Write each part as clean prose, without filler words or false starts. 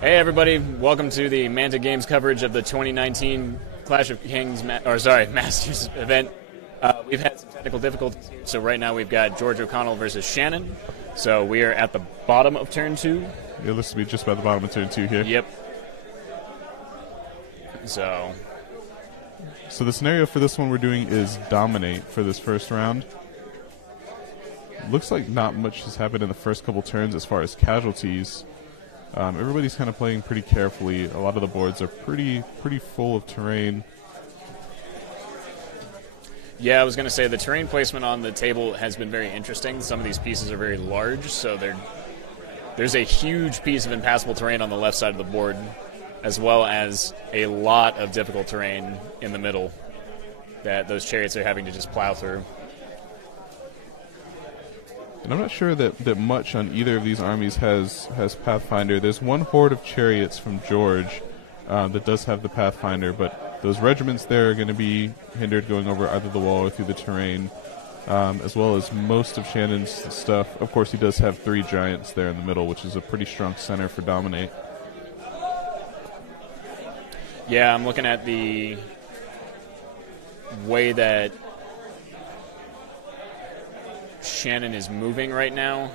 Hey everybody, welcome to the Manta Games coverage of the 2019 Clash of Kings, Masters event. We've had some technical difficulties here, so right now we've got George O'Connell versus Shannon. So we are at the bottom of turn 2. It looks to be just about the bottom of turn 2 here. Yep. So the scenario for this one we're doing is dominate for this first round. Looks like not much has happened in the first couple turns as far as casualties. Everybody's kind of playing pretty carefully. A lot of the boards are pretty full of terrain. yeah, I was going to say the terrain placement on the table has been very interesting. Some of these pieces are very large, so there's a huge piece of impassable terrain on the left side of the board, as well as a lot of difficult terrain in the middle that those chariots are having to just plow through. And I'm not sure that much on either of these armies has Pathfinder. There's one horde of chariots from George that does have the Pathfinder, but those regiments there are going to be hindered going over either the wall or through the terrain, as well as most of Shannon's stuff. Of course, he does have 3 giants there in the middle, which is a pretty strong center for dominate. Yeah, I'm looking at the way that Shannon is moving right now,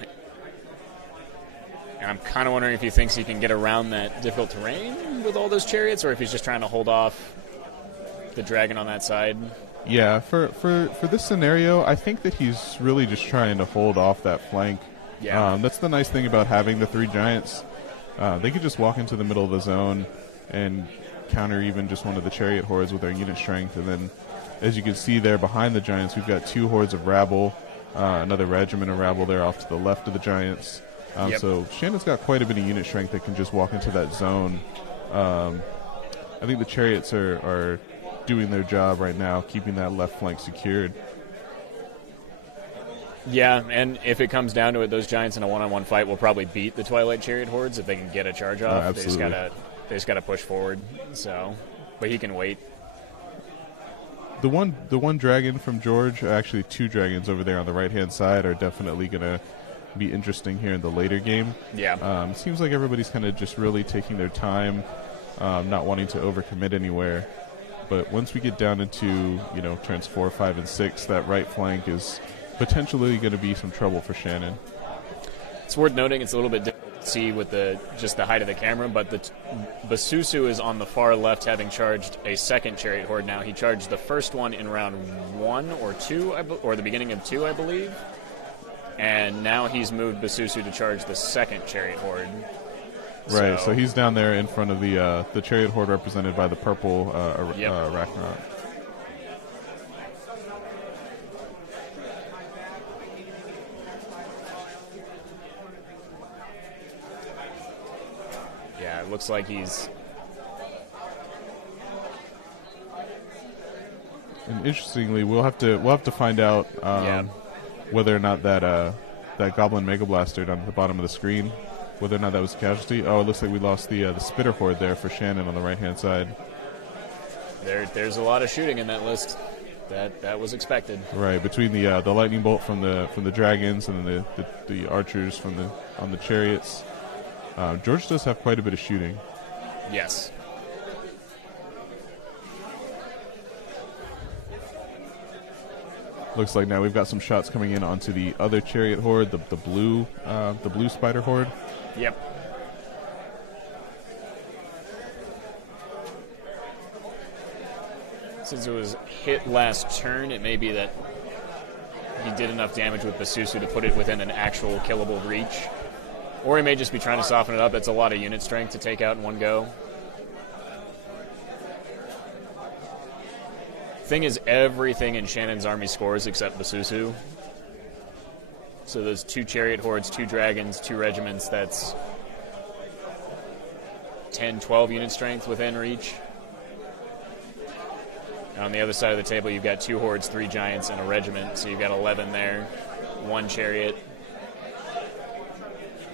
and I'm kind of wondering if he thinks he can get around that difficult terrain with all those chariots, or if he's just trying to hold off the dragon on that side. Yeah, for this scenario, I think that he's really just trying to hold off that flank. Yeah. That's the nice thing about having the 3 giants. They could just walk into the middle of the zone and counter even just one of the chariot hordes with their unit strength. And then, as you can see there behind the giants, we've got 2 hordes of rabble, another regiment of rabble there off to the left of the giants. Yep. So Shannon's got quite a bit of unit strength that can just walk into that zone. I think the chariots are doing their job right now, keeping that left flank secured. Yeah, and if it comes down to it, those giants in a one-on-one fight will probably beat the Twilight Chariot hordes if they can get a charge off. Absolutely. They just gotta push forward. So, but he can wait. The one dragon from George, actually 2 dragons over there on the right-hand side, are definitely going to be interesting here in the later game. Yeah. It seems like everybody's kind of just really taking their time, not wanting to overcommit anywhere. But once we get down into turns 4, 5, and 6, that right flank is potentially going to be some trouble for Shannon. It's worth noting it's a little bit difficult to see with just the height of the camera, but the Basusu is on the far left, having charged a second chariot horde now. He charged the first one in round 1 or 2, or the beginning of 2, I believe. And now he's moved Basusu to charge the second chariot horde. Right, so he's down there in front of the chariot horde represented by the purple Arachnot. Yeah, it looks like he's... And interestingly, we'll have to find out whether or not that Goblin Mega Blaster down at the bottom of the screen, whether or not that was a casualty. Oh, it looks like we lost the Spitter Horde there for Shannon on the right-hand side. There's a lot of shooting in that list. That was expected. Right, between the lightning bolt from the dragons and then the archers on the chariots. George does have quite a bit of shooting. Yes. Looks like now we've got some shots coming in onto the other chariot horde, the blue spider horde. Yep. Since it was hit last turn, it may be that he did enough damage with Basusu to put it within an actual killable reach. Or he may just be trying to soften it up. That's a lot of unit strength to take out in one go. Thing is, everything in Shannon's army scores except Basusu. So those 2 chariot hordes, 2 dragons, 2 regiments, that's 10, 12 unit strength within reach. And on the other side of the table, you've got 2 hordes, 3 giants, and a regiment. So you've got 11 there, 1 chariot.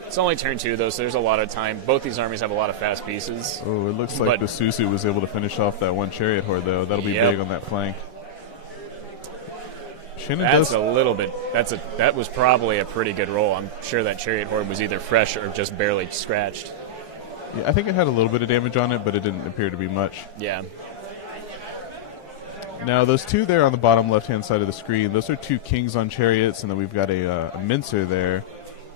It's only turn 2, though, so there's a lot of time. Both these armies have a lot of fast pieces. Oh, it looks like Basusu was able to finish off that 1 chariot horde, though. That'll be big on that flank. That's a little bit. That was probably a pretty good roll. I'm sure that chariot horde was either fresh or just barely scratched. Yeah, I think it had a little bit of damage on it, but it didn't appear to be much. Yeah. Now, those two there on the bottom left-hand side of the screen, those are two kings on chariots, and then we've got a mincer there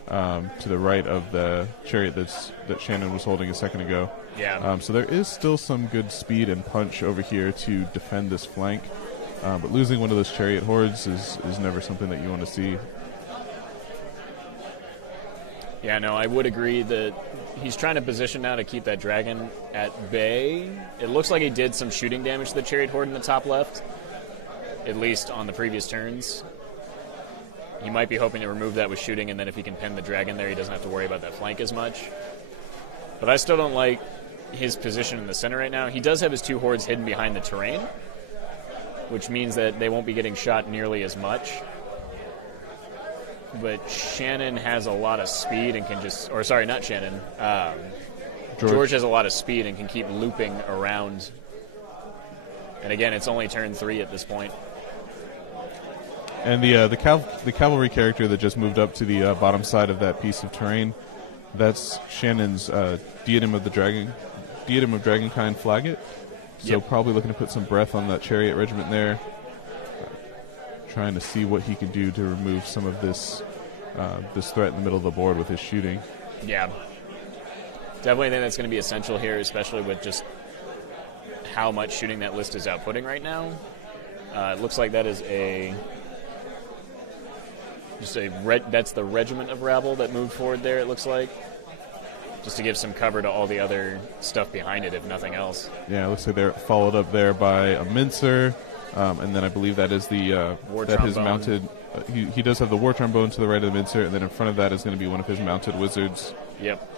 to the right of the chariot that Shannon was holding a second ago. Yeah. So there is still some good speed and punch over here to defend this flank, but losing one of those chariot hordes is never something that you want to see. Yeah, no, I would agree that he's trying to position now to keep that dragon at bay. It looks like he did some shooting damage to the chariot horde in the top left, at least on the previous turns. He might be hoping to remove that with shooting, and then if he can pin the dragon there, he doesn't have to worry about that flank as much. But I still don't like his position in the center right now. He does have his two hordes hidden behind the terrain, which means that they won't be getting shot nearly as much. But Shannon has a lot of speed and can just, or sorry, not Shannon. George has a lot of speed and can keep looping around. And again, it's only turn 3 at this point. And the cavalry character that just moved up to the bottom side of that piece of terrain, that's Shannon's Diadem of Dragonkind Flaget. So probably looking to put some breath on that chariot regiment there. Trying to see what he can do to remove some of this threat in the middle of the board with his shooting. Yeah. Definitely think that's going to be essential here, especially with just how much shooting that list is outputting right now. It looks like that is that's the regiment of rabble that moved forward there, it looks like. Just to give some cover to all the other stuff behind it, if nothing else. Yeah, it looks like they're followed up there by a mincer. And then I believe that is the his mounted. He does have the war trombone to the right of the mincer, and then in front of that is going to be one of his mounted wizards. Yep.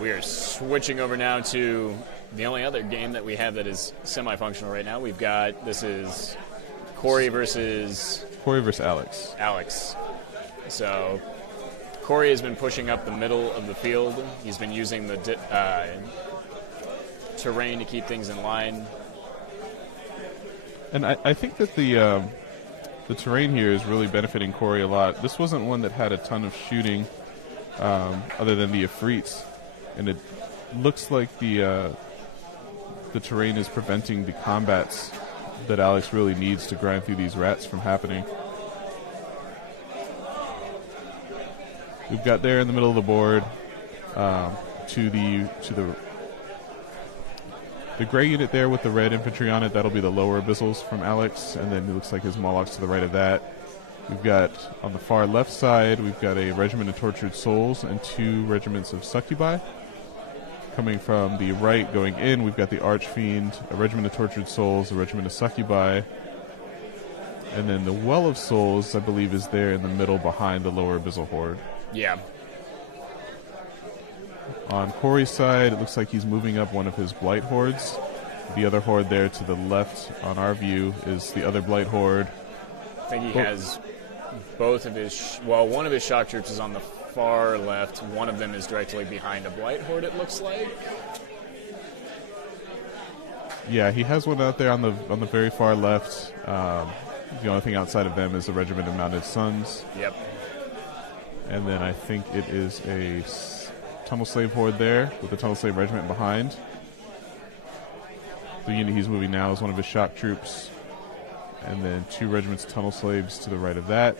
We are switching over now to the only other game that we have that is semi-functional right now. This is Cory versus Alex. Alex. So Cory has been pushing up the middle of the field. He's been using the terrain to keep things in line. And I think that the terrain here is really benefiting Cory a lot. This wasn't one that had a ton of shooting other than the Ifrits. And it looks like the terrain is preventing the combats that Alex really needs to grind through these rats from happening. We've got there in the middle of the board to the gray unit there with the red infantry on it. That'll be the lower abyssals from Alex, and then it looks like his Molochs to the right of that. We've got on the far left side, we've got a regiment of tortured souls and 2 regiments of succubi. Coming from the right, going in, we've got the Archfiend, a regiment of tortured souls, a regiment of succubi, and then the Well of Souls, I believe, is there in the middle behind the lower abyssal horde. Yeah. On Cory's side, it looks like he's moving up one of his blight hordes. The other horde there to the left, on our view, is the other blight horde. I think he has both of his... one of his shock troops is on the far left. One of them is directly behind a blight horde, it looks like. Yeah, he has one out there on the very far left. The only thing outside of them is the regiment of mounted sons. Yep. And then I think it is a tunnel slave horde there with the tunnel slave regiment behind. The unit he's moving now is one of his shock troops. And then 2 regiments of tunnel slaves to the right of that.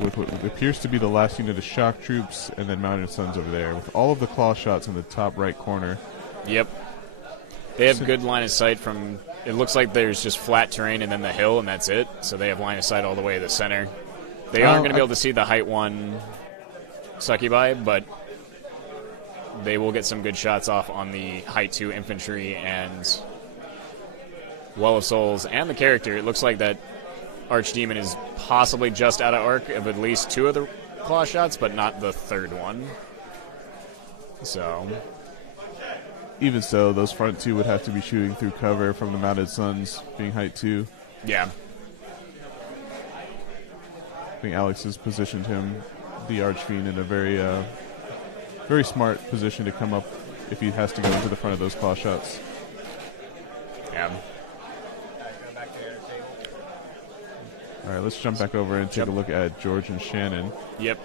With what appears to be the last unit of shock troops, and then mounted sons over there, with all of the claw shots in the top right corner. Yep. They have good line of sight from... It looks like there's just flat terrain and then the hill, and that's it. So they have line of sight all the way to the center. They aren't going to be able to see the height 1 succubi, but they will get some good shots off on the height 2 infantry and Well of Souls and the character. It looks like that Archdemon is possibly just out of arc of at least 2 of the claw shots, but not the 3rd one. So, even so, those front 2 would have to be shooting through cover from the Mounted Suns being height 2. Yeah. I think Alex has positioned him, the Archfiend, in a very, very smart position to come up if he has to go into the front of those claw shots. Yeah. All right, let's jump back over and take a look at George and Shannon. Yep.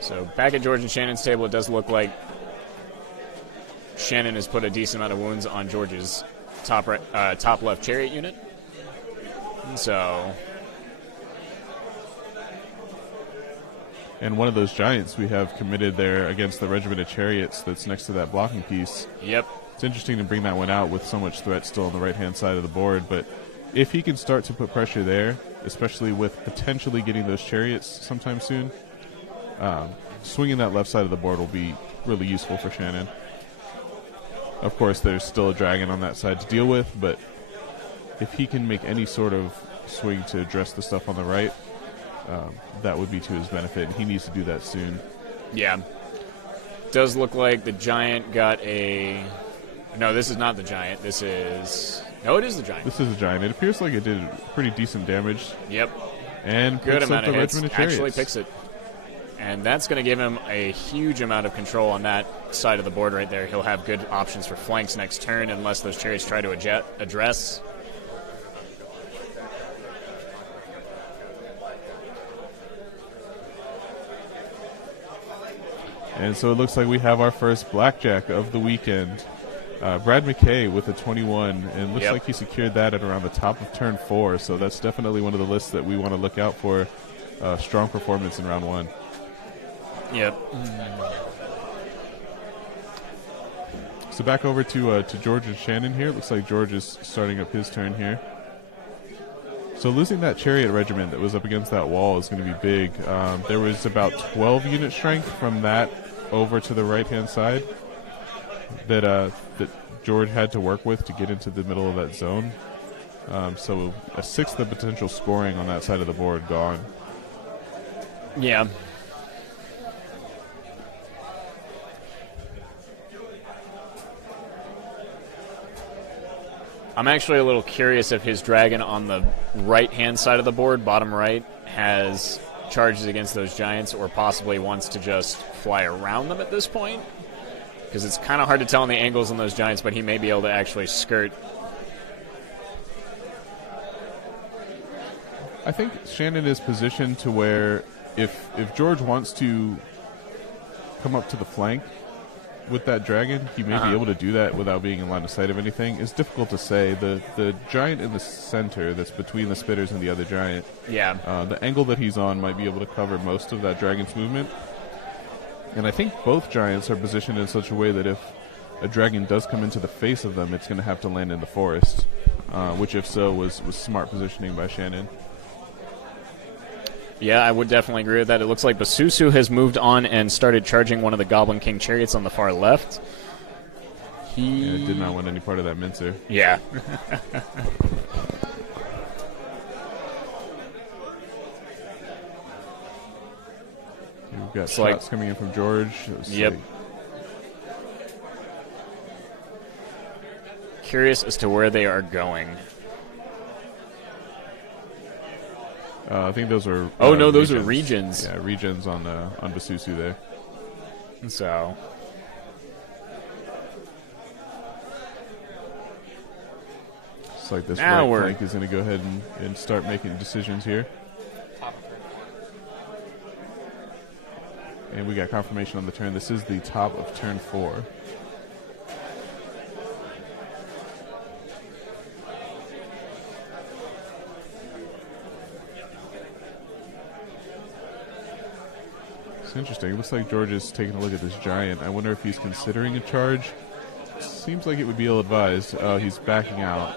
So back at George and Shannon's table, it does look like Shannon has put a decent amount of wounds on George's top left chariot unit. So, and one of those giants we have committed there against the regiment of chariots that's next to that blocking piece. Yep. It's interesting to bring that one out with so much threat still on the right-hand side of the board, but if he can start to put pressure there, especially with potentially getting those chariots sometime soon, swinging that left side of the board will be really useful for Shannon. Of course, there's still a dragon on that side to deal with, but if he can make any sort of swing to address the stuff on the right, that would be to his benefit, and he needs to do that soon. Yeah. Does look like the giant got a... No, this is not the giant. This is... No, it is the giant. This is a giant. It appears like it did pretty decent damage. Yep. And good picks amount up of the hits. regiment of chariots. Actually picks it. And that's going to give him a huge amount of control on that side of the board right there. He'll have good options for flanks next turn unless those chariots try to address. And so it looks like we have our first blackjack of the weekend. Brad McKay with a 21, and looks like he secured that at around the top of turn 4, so that's definitely one of the lists that we want to look out for. Strong performance in round 1. Yep. So back over to George and Shannon here. Looks like George is starting up his turn here. So losing that chariot regiment that was up against that wall is going to be big. There was about 12 unit strength from that over to the right-hand side that George had to work with to get into the middle of that zone. So a sixth of potential scoring on that side of the board gone. Yeah. I'm actually a little curious if his dragon on the right-hand side of the board, bottom right, has charges against those giants or possibly wants to just fly around them at this point. Because it's kind of hard to tell on the angles on those giants, but he may be able to actually skirt. I think Shannon is positioned to where if George wants to come up to the flank with that dragon, he may be able to do that without being in line of sight of anything. It's difficult to say. The giant in the center that's between the spitters and the other giant, the angle that he's on might be able to cover most of that dragon's movement. And I think both giants are positioned in such a way that if a dragon does come into the face of them, it's going to have to land in the forest, which if so was smart positioning by Shannon. Yeah, I would definitely agree with that. It looks like Basusu has moved on and started charging one of the Goblin King chariots on the far left. He did not want any part of that mincer. Yeah. We've got shots coming in from George. Yep. Curious as to where they are going. I think those are. Oh no, those are regions. Yeah, regions on Basusu there. So. It's like this right flank is going to go ahead and start making decisions here. And we got confirmation on the turn. This is the top of turn 4. It's interesting. It looks like George is taking a look at this giant. I wonder if he's considering a charge. Seems like it would be ill-advised. Oh, he's backing out.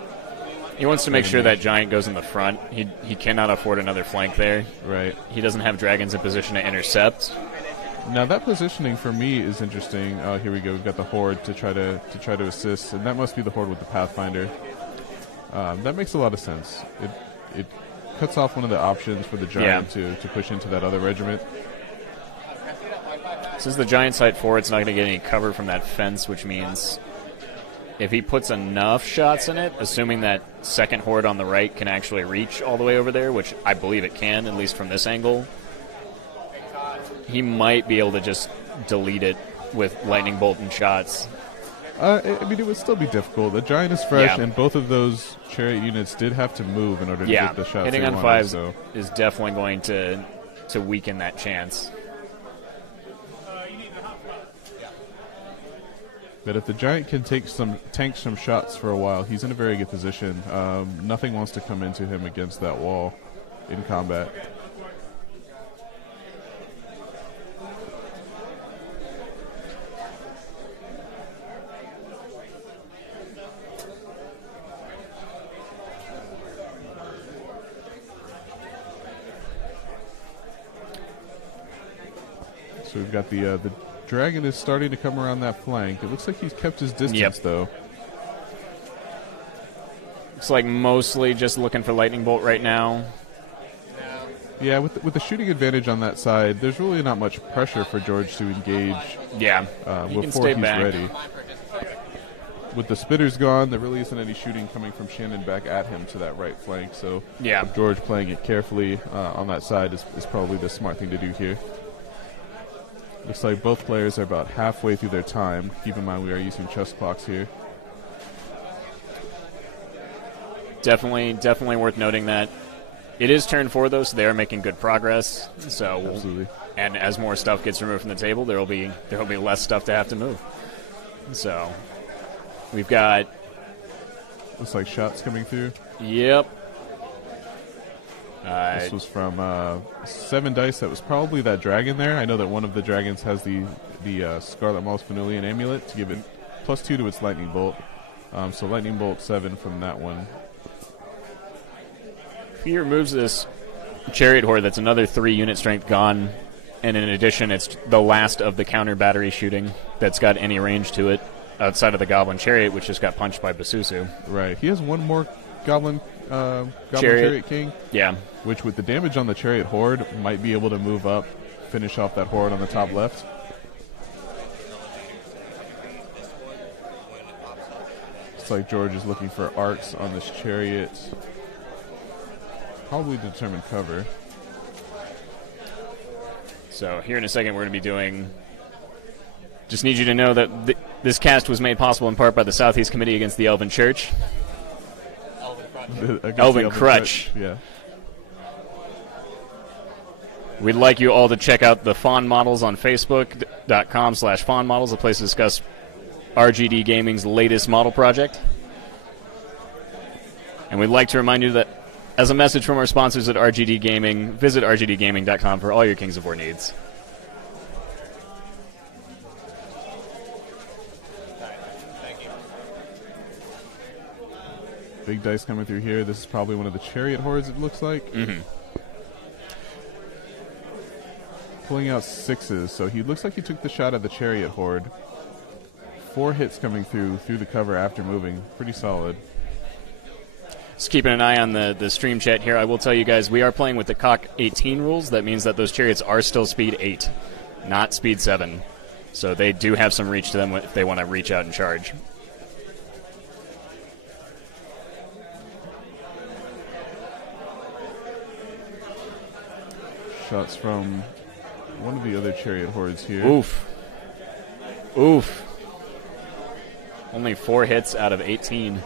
He wants to make sure that giant goes in the front. He cannot afford another flank there. Right. He doesn't have dragons in position to intercept. Now that positioning for me is interesting. Oh, here we go. We've got the horde to try to assist, and that must be the horde with the Pathfinder. That makes a lot of sense. It cuts off one of the options for the giant to push into that other regiment. Since the giant's height 4, it's not going to get any cover from that fence, which means if he puts enough shots in it, assuming that second horde on the right can actually reach all the way over there, which I believe it can, at least from this angle, he might be able to just delete it with lightning bolt and shots. I mean, it would still be difficult. The giant is fresh, and both of those chariot units did have to move in order to get the shots. Hitting they on wanted, 5s so. is definitely going to weaken that chance. But if the giant can tank some shots for a while, he's in a very good position. Nothing wants to come into him against that wall in combat. So we've got the dragon is starting to come around that flank. It looks like he's kept his distance, though. It's like mostly just looking for lightning bolt right now. Yeah, with the shooting advantage on that side, there's really not much pressure for George to engage. Yeah, before he's ready. With the spitters gone, there really isn't any shooting coming from Shannon back at him to that right flank. So George playing it carefully on that side is probably the smart thing to do here. Looks like both players are about halfway through their time. Keep in mind we are using chess clocks here. Definitely worth noting that it is turn 4 though, so they are making good progress. So absolutely. And as more stuff gets removed from the table, there will be less stuff to have to move. So we've got looks like shots coming through. Yep. This was from 7 dice. That was probably that dragon there. I know that one of the dragons has the Scarlet Moss Venulian amulet to give it +2 to its lightning bolt. So lightning bolt 7 from that one. If he removes this chariot horde, that's another 3 unit strength gone. And in addition, it's the last of the counter battery shooting that's got any range to it outside of the goblin chariot, which just got punched by Basusu. Right. He has one more goblin chariot king. Yeah. Which, with the damage on the chariot horde, might be able to move up, finish off that horde on the top left. Looks like George is looking for arcs on this chariot. Probably to determine cover. So here in a second we're going to be doing... Just need you to know that this cast was made possible in part by the Southeast Committee Against the Elven Church. Elven Crutch. Yeah. We'd like you all to check out the Fawn Models on Facebook.com/Fawn Models, a place to discuss RGD Gaming's latest model project. And we'd like to remind you that, as a message from our sponsors at RGD Gaming, visit rgdgaming.com for all your Kings of War needs. Big dice coming through here. This is probably one of the chariot hordes, it looks like. Mm-hmm. Pulling out 6s, so he looks like he took the shot at the chariot horde. 4 hits coming through the cover after moving. Pretty solid. Just keeping an eye on the stream chat here. I will tell you guys, we are playing with the Cock 18 rules. That means that those chariots are still speed 8, not speed 7. So they do have some reach to them if they want to reach out and charge. Shots from one of the other chariot hordes here. Oof. Oof. Only 4 hits out of 18.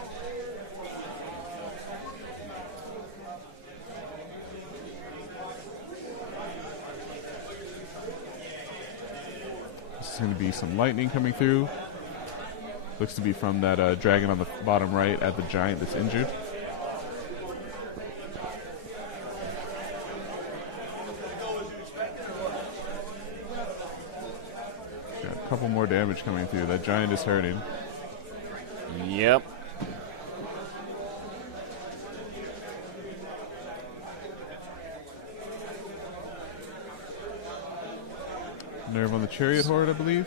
This is going to be some lightning coming through. Looks to be from that dragon on the bottom right at the giant that's injured. Couple more damage coming through. That giant is hurting. Yep. Nerve on the chariot horde, I believe.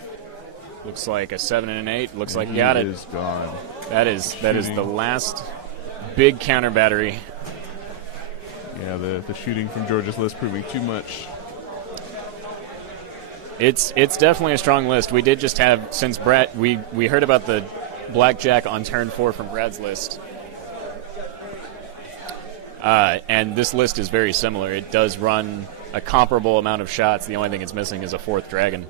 Looks like a 7 and an 8. Looks like he you got it. Is gone. That is the last Big counter battery. Yeah, the shooting from George's list proving too much. It's definitely a strong list. We did just have, since Brad, we heard about the blackjack on turn 4 from Brad's list. And this list is very similar. It does run a comparable amount of shots. The only thing it's missing is a 4th dragon.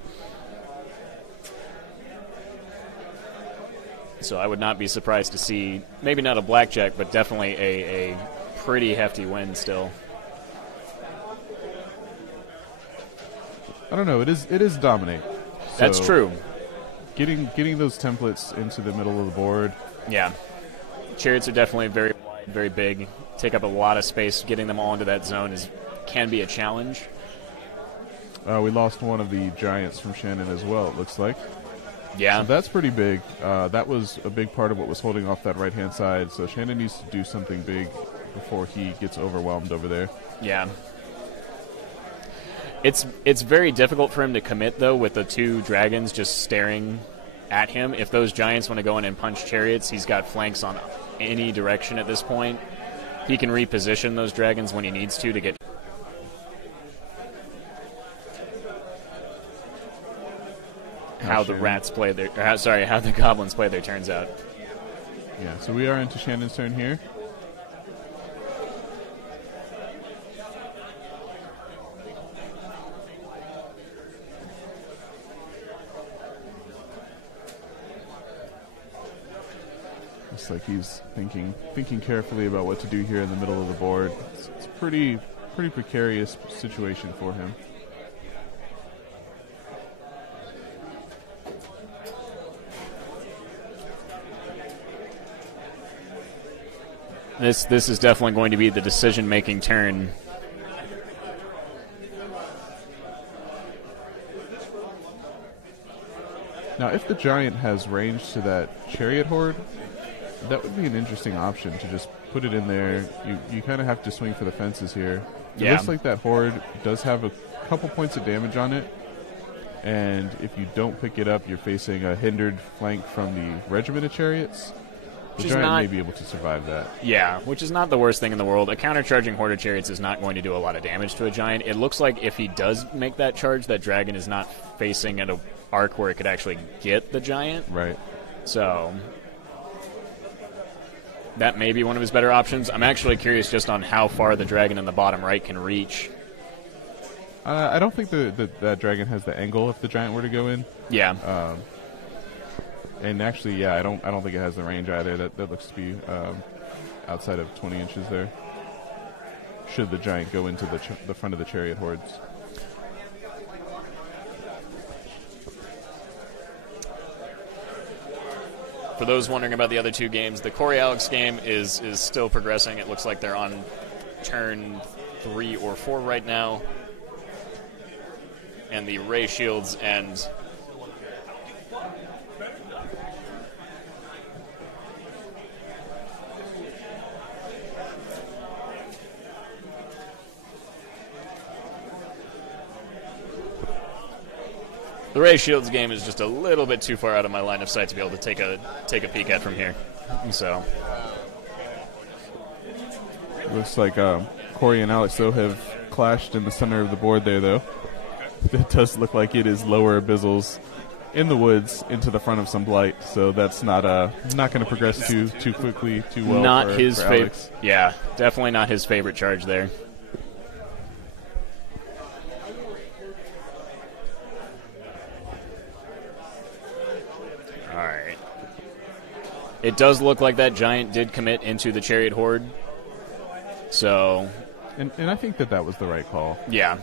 So I would not be surprised to see, maybe not a blackjack, but definitely a pretty hefty win still. I don't know. It is dominate. That's true. Getting those templates into the middle of the board. Yeah. Chariots are definitely very wide, very big. Take up a lot of space. Getting them all into that zone can be a challenge. We lost one of the giants from Shannon as well, it looks like. Yeah. So that's pretty big. That was a big part of what was holding off that right-hand side. So Shannon needs to do something big before he gets overwhelmed over there. Yeah. It's very difficult for him to commit, though, with the 2 dragons just staring at him. If those giants want to go in and punch chariots, he's got flanks on any direction at this point. He can reposition those dragons when he needs to get... how the rats play their... how the goblins play their turns out. Yeah, so we are into Shannon's turn here. Looks like he's thinking carefully about what to do here in the middle of the board. It's a pretty precarious situation for him. This is definitely going to be the decision-making turn. Now, if the giant has range to that chariot horde, that would be an interesting option to just put it in there. You kind of have to swing for the fences here. It looks like that horde does have a couple points of damage on it, and if you don't pick it up, you're facing a hindered flank from the regiment of chariots. The giant may be able to survive that. Yeah, which is not the worst thing in the world. A countercharging horde of chariots is not going to do a lot of damage to a giant. It looks like if he does make that charge, that dragon is not facing at an arc where it could actually get the giant. Right. So that may be one of his better options. I'm actually curious just on how far the dragon in the bottom right can reach. I don't think that dragon has the angle if the giant were to go in. Yeah. And actually, yeah, I don't think it has the range either. That looks to be outside of 20 inches there. Should the giant go into the front of the chariot hordes. For those wondering about the other 2 games, the Cory Alex game is still progressing. It looks like they're on turn 3 or 4 right now. And the Ray Shields and the Ray Shields game is just a little bit too far out of my line of sight to be able to take a peek at from here. So looks like Cory and Alex though have clashed in the center of the board there though. It does look like it is lower abyssals in the woods into the front of some blight, so that's not going to progress too quickly, too well. Not for his favorite. Yeah, definitely not his favorite charge there. All right. It does look like that giant did commit into the chariot horde. So, and I think that was the right call. Yeah.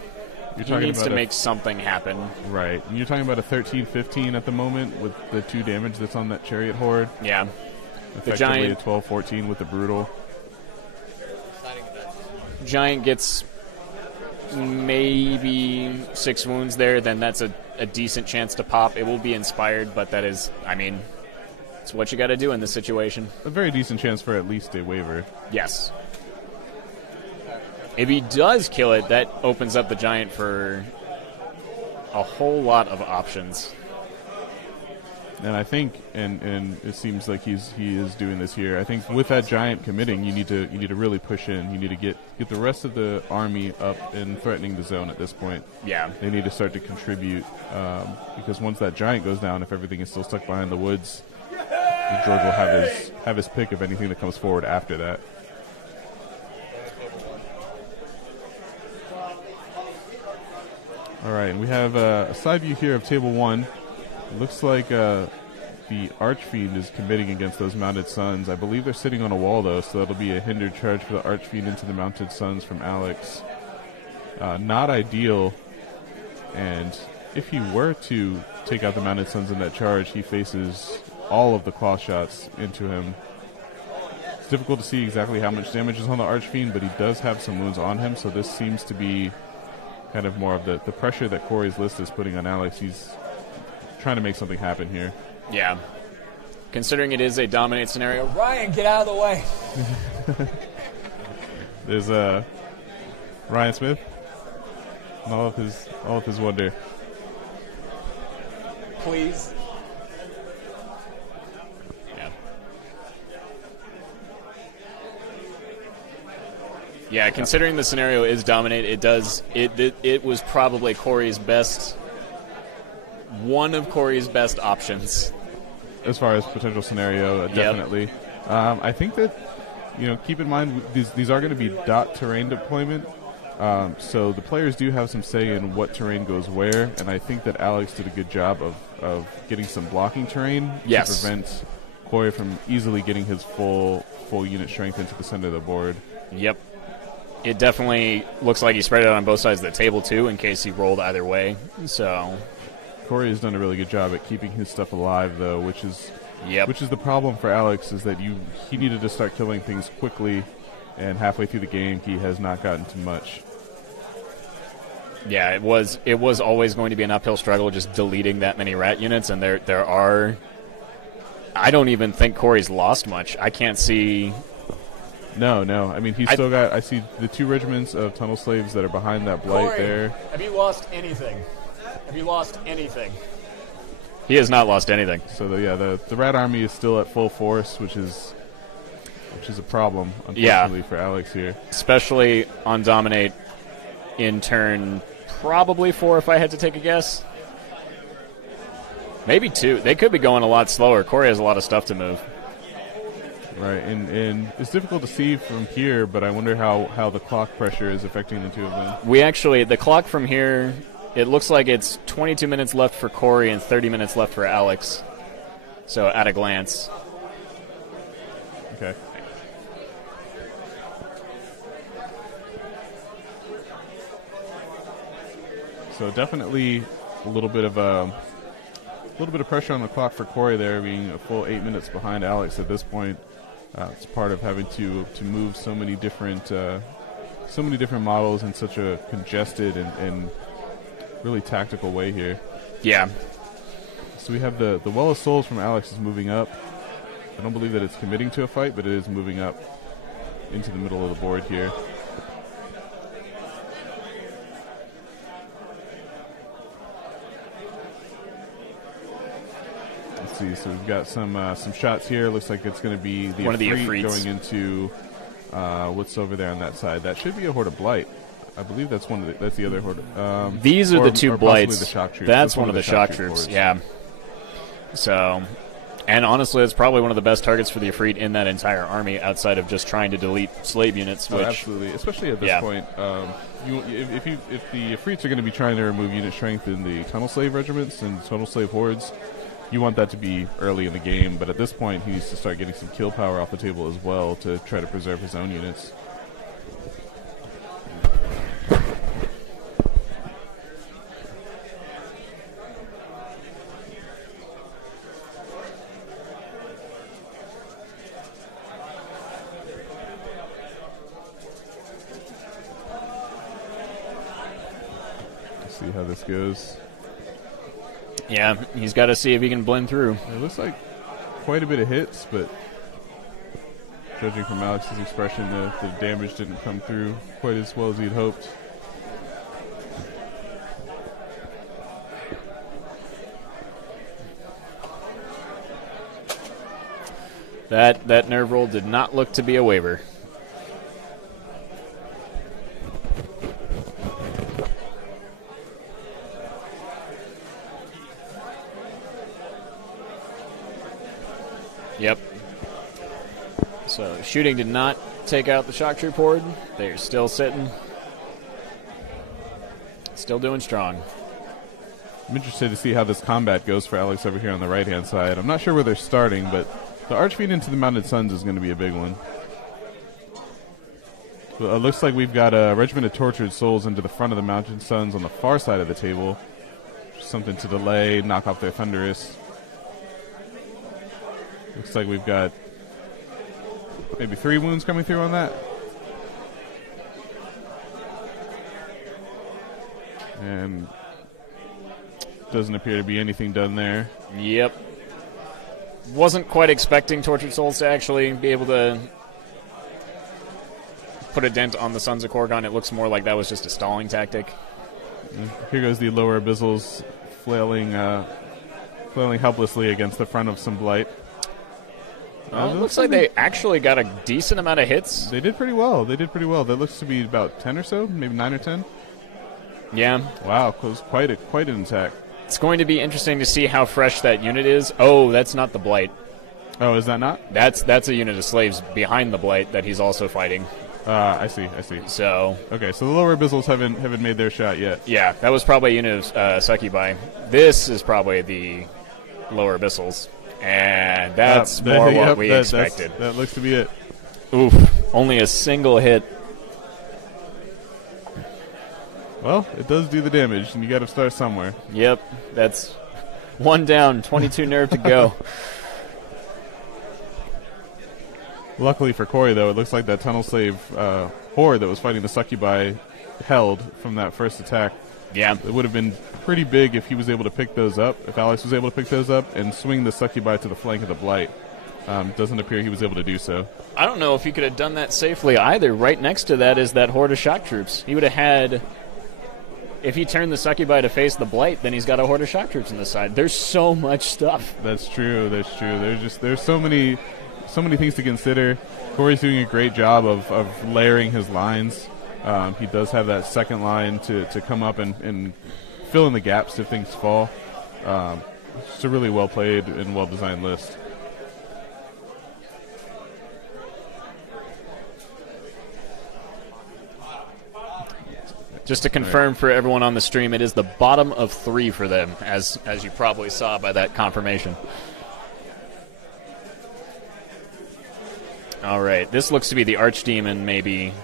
He needs to make something happen. Right. And you're talking about a 13-15 at the moment with the 2 damage that's on that chariot horde. Yeah. Effectively the giant, a 12-14 with the brutal. Giant gets maybe 6 wounds there, then that's a decent chance to pop. It will be inspired, but that is, I mean, it's what you got to do in this situation. A very decent chance for at least a waiver. Yes. If he does kill it, that opens up the giant for a whole lot of options. And I think, and it seems like he is doing this here. I think with that giant committing, you need to really push in. You need to get the rest of the army up and threatening the zone at this point. Yeah, they need to start to contribute because once that giant goes down, if everything is still stuck behind the woods, George will have his pick of anything that comes forward after that. All right, and we have a side view here of table 1. It looks like the Archfiend is committing against those Mounted Sons. I believe they're sitting on a wall, though, so that'll be a hindered charge for the Archfiend into the Mounted Sons from Alex. Not ideal, and if he were to take out the Mounted Sons in that charge, he faces all of the claw shots into him. It's difficult to see exactly how much damage is on the Archfiend, but he does have some wounds on him, so this seems to be kind of more of the pressure that Cory's list is putting on Alex. He's trying to make something happen here. Yeah. Considering it is a dominate scenario. Ryan, get out of the way. There's Ryan Smith and all of his wonder. Please. Yeah, considering the scenario is dominate, it was probably one of Cory's best options. As far as potential scenario, definitely. I think that, keep in mind, these are going to be dot terrain deployment, so the players do have some say in what terrain goes where, and I think that Alex did a good job of getting some blocking terrain to prevent Cory from easily getting his full unit strength into the center of the board. Yep. It definitely looks like he spread it on both sides of the table, too, in case he rolled either way. So Cory has done a really good job at keeping his stuff alive, though, which is the problem for Alex, is that he needed to start killing things quickly, and halfway through the game, he has not gotten to much. Yeah, it was always going to be an uphill struggle just deleting that many rat units, and there are... I don't even think Cory's lost much. I can't see... No. I mean, he's still got... I see the 2 regiments of tunnel slaves that are behind that blight Cory, there. Have you lost anything? Have you lost anything? He has not lost anything. So, the rat army is still at full force, which is a problem, unfortunately, for Alex here. Especially on dominate in turn probably 4 if I had to take a guess. Maybe 2. They could be going a lot slower. Cory has a lot of stuff to move. Right, and it's difficult to see from here, but I wonder how the clock pressure is affecting the 2 of them. The clock from here, it looks like it's 22 minutes left for Cory and 30 minutes left for Alex. So, at a glance. Okay. So, definitely a little bit of pressure on the clock for Cory there, being a full 8 minutes behind Alex at this point. It's part of having to move so many different models in such a congested and really tactical way here. Yeah. So we have the Well of Souls from Alex is moving up. I don't believe that it's committing to a fight, but it is moving up into the middle of the board here. So we've got some shots here. Looks like it's going to be the Ifrit going into what's over there on that side. That should be a Horde of Blight. I believe that's the other Horde. These are the 2 blights. The shock troops. That's one of the shock troops. Yeah. So, and honestly, it's probably one of the best targets for the Ifrit in that entire army, outside of just trying to delete slave units. Which, absolutely, especially at this point. If the Ifrits are going to be trying to remove unit strength in the tunnel slave regiments and tunnel slave hordes, you want that to be early in the game, but at this point he needs to start getting some kill power off the table as well to try to preserve his own units. Let's see how this goes. Yeah, he's got to see if he can blend through. It looks like quite a bit of hits, but judging from Alex's expression, the damage didn't come through quite as well as he'd hoped. That nerve roll did not look to be a waiver. Yep. So shooting did not take out the shock troop horde. They're still sitting. Still doing strong. I'm interested to see how this combat goes for Alex over here on the right-hand side. I'm not sure where they're starting, but the Archfiend into the Mounted Suns is going to be a big one. Well, it looks like we've got a Regiment of Tortured Souls into the front of the Mounted Suns on the far side of the table. Something to delay, knock off their Thunderous. Looks like we've got maybe 3 wounds coming through on that. And doesn't appear to be anything done there. Yep. Wasn't quite expecting Tortured Souls to actually be able to put a dent on the Sons of Korgon. It looks more like that was just a stalling tactic. Here goes the lower abyssals flailing helplessly against the front of some blight. It looks like they actually got a decent amount of hits. They did pretty well. That looks to be about 10 or so, maybe 9 or 10. Yeah. Wow, it was quite an attack. It's going to be interesting to see how fresh that unit is. Oh, that's not the Blight. Oh, is that not? That's a unit of slaves behind the Blight that he's also fighting. I see. So okay, so the lower abyssals haven't made their shot yet. Yeah, that was probably a unit of Succubi. This is probably the lower abyssals, and that's more what we expected. That looks to be it. Oof! Only a single hit. Well, it does do the damage, and you got to start somewhere. Yep, that's 1 down, 22 nerve to go. Luckily for Cory, though, it looks like that tunnel slave horde that was fighting the Succubi held from that first attack. Yeah. It would have been pretty big if he was able to pick those up, if Alex was able to pick those up and swing the Succubi to the flank of the Blight. Doesn't appear he was able to do so. I don't know if he could have done that safely either. Right next to that is that horde of shock troops. He would have had... If he turned the Succubi to face the Blight, then he's got a horde of shock troops on the side. There's so much stuff. That's true. There's so many things to consider. Cory's doing a great job of layering his lines. He does have that second line to come up and fill in the gaps if things fall. It's a really well played and well designed list. Just to confirm for everyone on the stream, it is the bottom of 3 for them, as you probably saw by that confirmation. All right, this looks to be the Archdemon maybe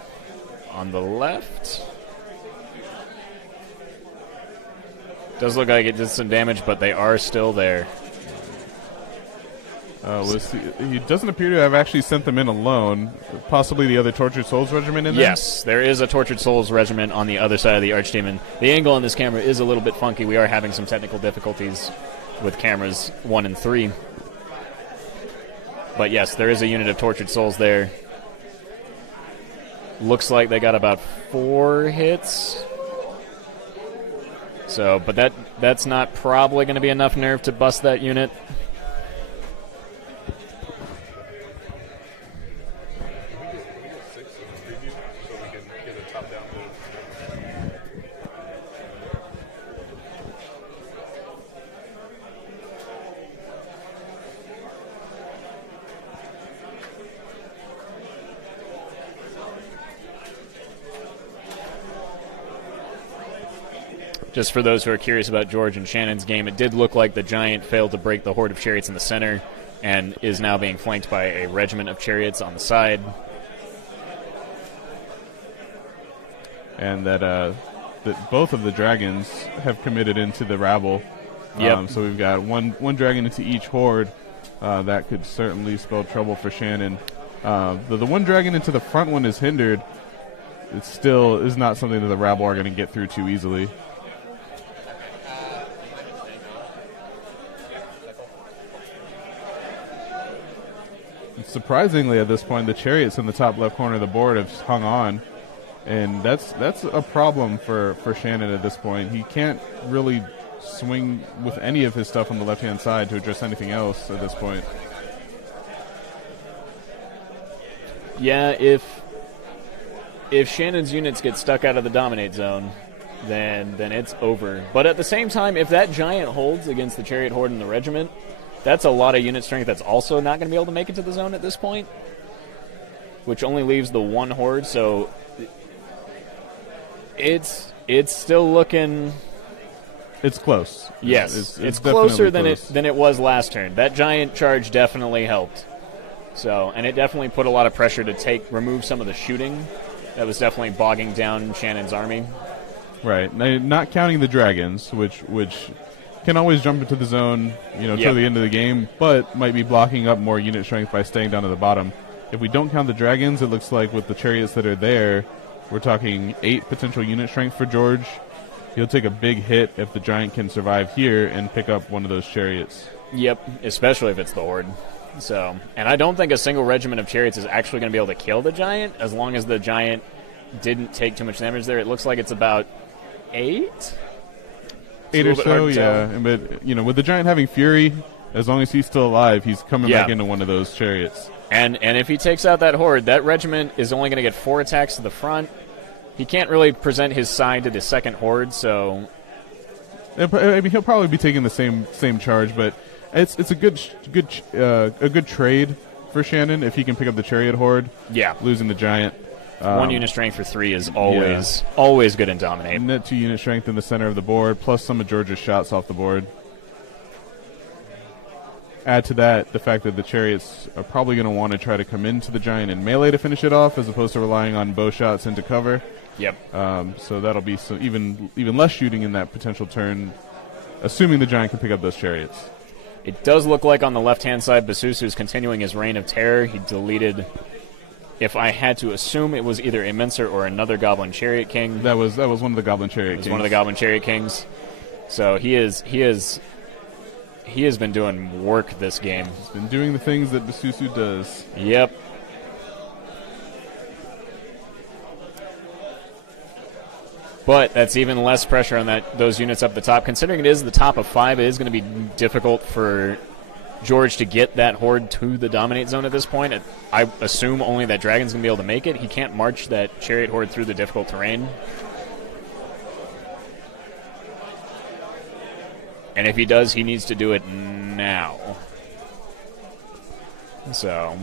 on the left. Does look like it did some damage, but they are still there. He doesn't appear to have actually sent them in alone. Possibly the other Tortured Souls regiment in there? Yes, there is a Tortured Souls regiment on the other side of the Archdemon. The angle on this camera is a little bit funky. We are having some technical difficulties with cameras 1 and 3. But yes, there is a unit of Tortured Souls there. Looks like they got about 4 hits. So, but that's not probably going to be enough nerve to bust that unit. Just for those who are curious about George and Shannon's game, it did look like the Giant failed to break the horde of chariots in the center and is now being flanked by a regiment of chariots on the side. And that both of the dragons have committed into the rabble. Yep. So we've got one dragon into each horde. That could certainly spell trouble for Shannon. The one dragon into the front one is hindered. It still is not something that the rabble are going to get through too easily. Surprisingly, at this point, the chariots in the top left corner of the board have hung on, and that's a problem for Shannon at this point. He can't really swing with any of his stuff on the left-hand side to address anything else at this point. Yeah, if Shannon's units get stuck out of the dominate zone, then it's over. But at the same time, if that giant holds against the chariot horde and the regiment, that's a lot of unit strength that's also not going to be able to make it to the zone at this point, which only leaves the one horde. So it's still looking. It's close. Yes, it's definitely closer close. than it was last turn. That giant charge definitely helped. So, and it definitely put a lot of pressure to remove some of the shooting that was definitely bogging down Shannon's army. Right. Now, not counting the dragons, which can always jump into the zone, till the end of the game, but might be blocking up more unit strength by staying down to the bottom. If we don't count the dragons, it looks like with the chariots that are there, we're talking 8 potential unit strength for George. He'll take a big hit if the giant can survive here and pick up one of those chariots. Yep, especially if it's the horde. So, and I don't think a single regiment of chariots is actually going to be able to kill the giant as long as the giant didn't take too much damage there. It looks like it's about 8? 8 or so, yeah. But, with the giant having fury, as long as he's still alive, he's coming back into one of those chariots. And if he takes out that horde, that regiment is only going to get 4 attacks to the front. He can't really present his side to the second horde, so... I mean, he'll probably be taking the same charge, but it's a good trade for Shannon if he can pick up the chariot horde. Yeah, losing the giant. 1 unit strength for 3 is always good in dominate. Net 2 unit strength in the center of the board, plus some of George's shots off the board. Add to that the fact that the chariots are probably going to want to try to come into the giant and melee to finish it off, as opposed to relying on bow shots into cover. Yep. So that'll be even less shooting in that potential turn, assuming the giant can pick up those chariots. It does look like on the left-hand side, Basusu is continuing his reign of terror. He deleted, if I had to assume, it was either a Mincer or another Goblin Chariot King. That was one of the Goblin Chariot Kings. One of the Goblin Chariot Kings. So he has been doing work this game. He's been doing the things that Basusu does. Yep. But that's even less pressure on those units up the top. Considering it is the top of 5, it is going to be difficult for George to get that horde to the dominate zone at this point. I assume only that dragon's going to be able to make it. He can't march that chariot horde through the difficult terrain. And if he does, he needs to do it now. So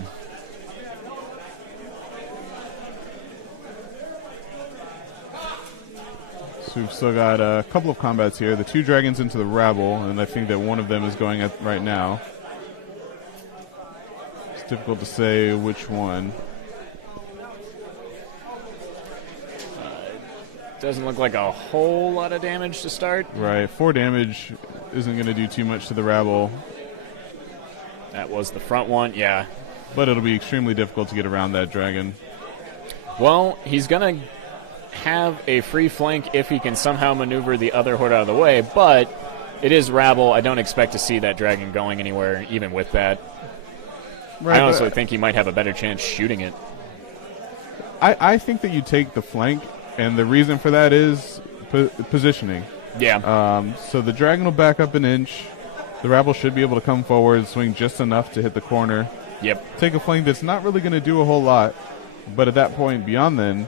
we've still got a couple of combats here. The 2 dragons into the rabble, and I think that one of them is going at right now. It's difficult to say which one. Doesn't look like a whole lot of damage to start. Right, 4 damage isn't going to do too much to the rabble. That was the front one, yeah. But it'll be extremely difficult to get around that dragon. Well, he's going to have a free flank if he can somehow maneuver the other horde out of the way, but it is rabble. I don't expect to see that dragon going anywhere, even with that. Right, I honestly think he might have a better chance shooting it. I think that you take the flank, and the reason for that is positioning. Yeah. So the dragon will back up an inch. The rabble should be able to come forward, swing just enough to hit the corner. Yep. Take a flank that's not really going to do a whole lot, but at that point beyond then,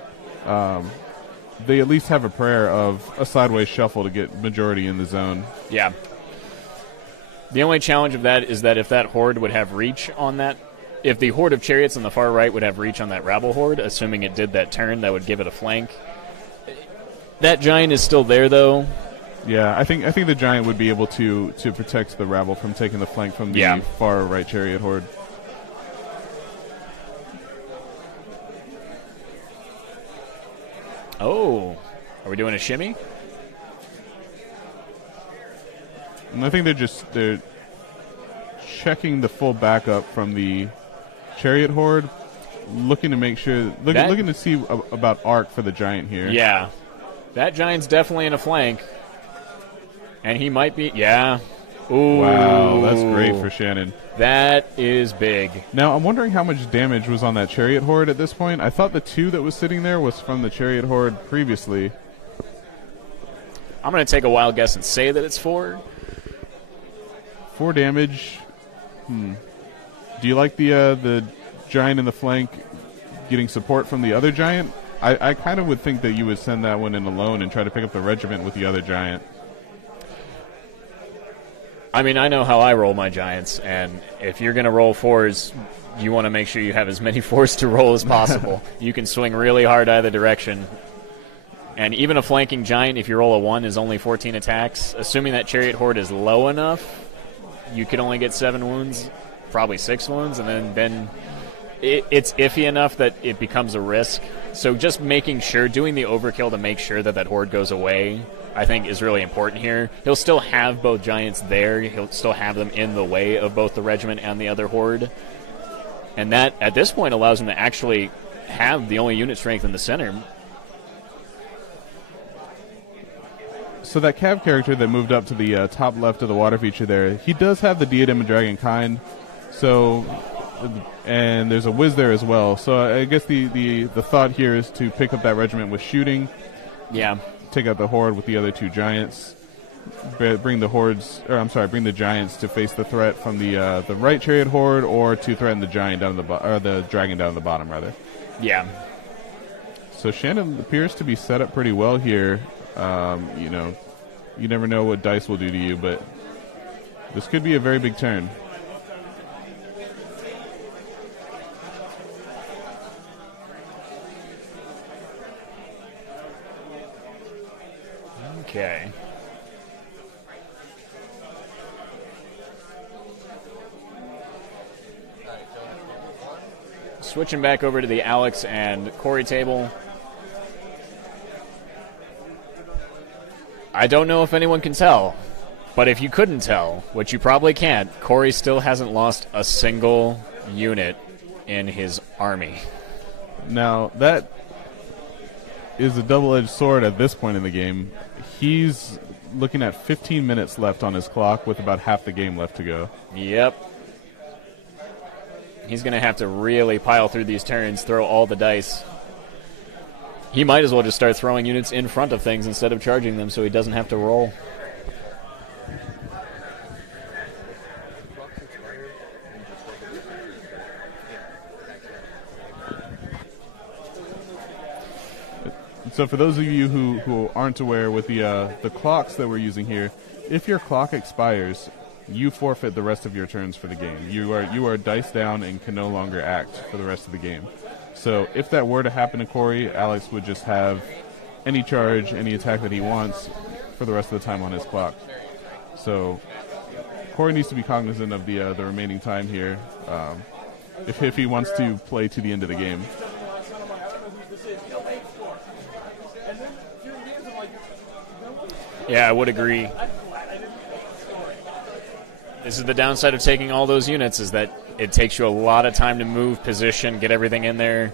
they at least have a prayer of a sideways shuffle to get majority in the zone. Yeah. The only challenge of that is that if that horde would have reach on that, if the horde of chariots on the far right would have reach on that rabble horde, assuming it did that turn, that would give it a flank. That giant is still there, though. Yeah, I think the giant would be able to protect the rabble from taking the flank from the far right chariot horde. Oh, are we doing a shimmy? And I think they're checking the full backup from the chariot horde, looking to make sure, looking to see about arc for the giant here. Yeah, that giant's definitely in a flank, and he might be. Yeah. Ooh. Wow, that's great for Shannon. That is big. Now, I'm wondering how much damage was on that chariot horde at this point. I thought the 2 that was sitting there was from the chariot horde previously. I'm going to take a wild guess and say that it's 4. 4 damage. Do you like the giant in the flank getting support from the other giant. I kind of would think that you would send that one in alone and try to pick up the regiment with the other giant. I mean, I know how I roll my giants, and if you're going to roll 4s, you want to make sure you have as many 4s to roll as possible. You can swing really hard either direction. And even a flanking giant, if you roll a 1, is only 14 attacks. Assuming that chariot horde is low enough, you could only get 7 wounds, probably 6 wounds, and then it's iffy enough that it becomes a risk. So just making sure, doing the overkill to make sure that that horde goes away, I think is really important here. He'll still have both giants there. He'll still have them in the way of both the regiment and the other horde. And that, at this point, allows him to actually have the only unit strength in the center. So that Cav character that moved up to the top left of the water feature there, he does have the Diadem of Dragonkind. So, and there's a Wiz there as well. So I guess the thought here is to pick up that regiment with shooting. Yeah. Take out the horde with the other 2 giants. Bring the giants to face the threat from the right chariot horde, or to threaten the giant down the dragon down the bottom rather. Yeah. So Shannon appears to be set up pretty well here. You know, you never know what dice will do to you, but this could be a very big turn. Okay. Switching back over to the Alex and Cory table. I don't know if anyone can tell, but if you couldn't tell, which you probably can't, Cory still hasn't lost a single unit in his army. Now, that is a double-edged sword at this point in the game. He's looking at 15 minutes left on his clock with about half the game left to go. Yep. He's going to have to really pile through these turns, throw all the dice. He might as well just start throwing units in front of things instead of charging them so he doesn't have to roll. So for those of you who aren't aware with the clocks that we're using here, if your clock expires, you forfeit the rest of your turns for the game. You are dice down and can no longer act for the rest of the game. So if that were to happen to Cory, Alex would just have any charge, any attack that he wants for the rest of the time on his clock. So Cory needs to be cognizant of the remaining time here if he wants to play to the end of the game. Yeah, I would agree. This is the downside of taking all those units, is that it takes you a lot of time to move, position, get everything in there.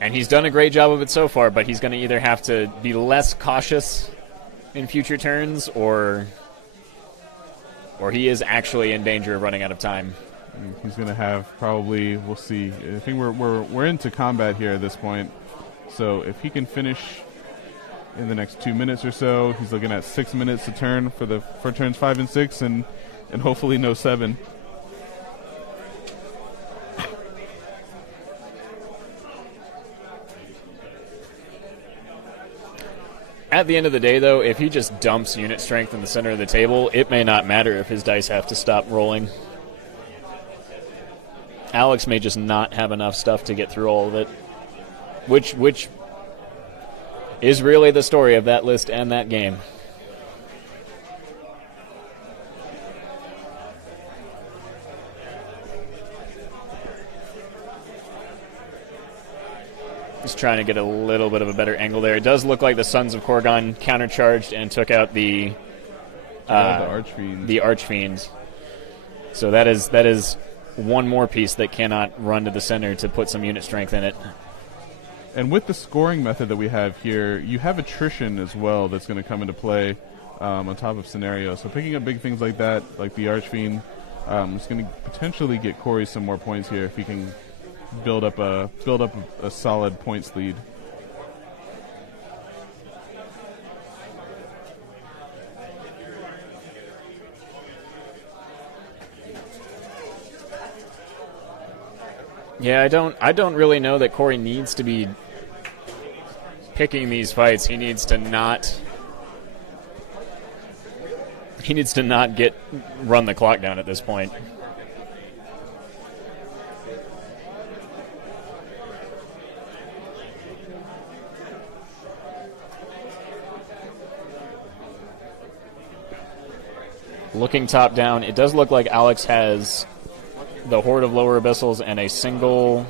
And he's done a great job of it so far, but he's going to either have to be less cautious in future turns, or he is actually in danger of running out of time. He's going to have probably, we'll see. I think we're into combat here at this point. So if he can finish in the next 2 minutes or so, he's looking at 6 minutes to turn for turns 5 and 6, and hopefully no 7. At the end of the day, though, if he just dumps unit strength in the center of the table, it may not matter if his dice have to stop rolling. Alex may just not have enough stuff to get through all of it, which is really the story of that list and that game. Just trying to get a little bit of a better angle there. It does look like the Sons of Korgon countercharged and took out the Archfiend. So that is one more piece that cannot run to the center to put some unit strength in it. And with the scoring method that we have here, you have attrition as well that's going to come into play on top of scenario. So picking up big things like that, like the Archfiend, is going to potentially get Cory some more points here if he can build up a solid points lead. Yeah, I don't really know that Cory needs to be picking these fights. He needs to not run the clock down at this point. Looking top down, it does look like Alex has the Horde of Lower Abyssals and a single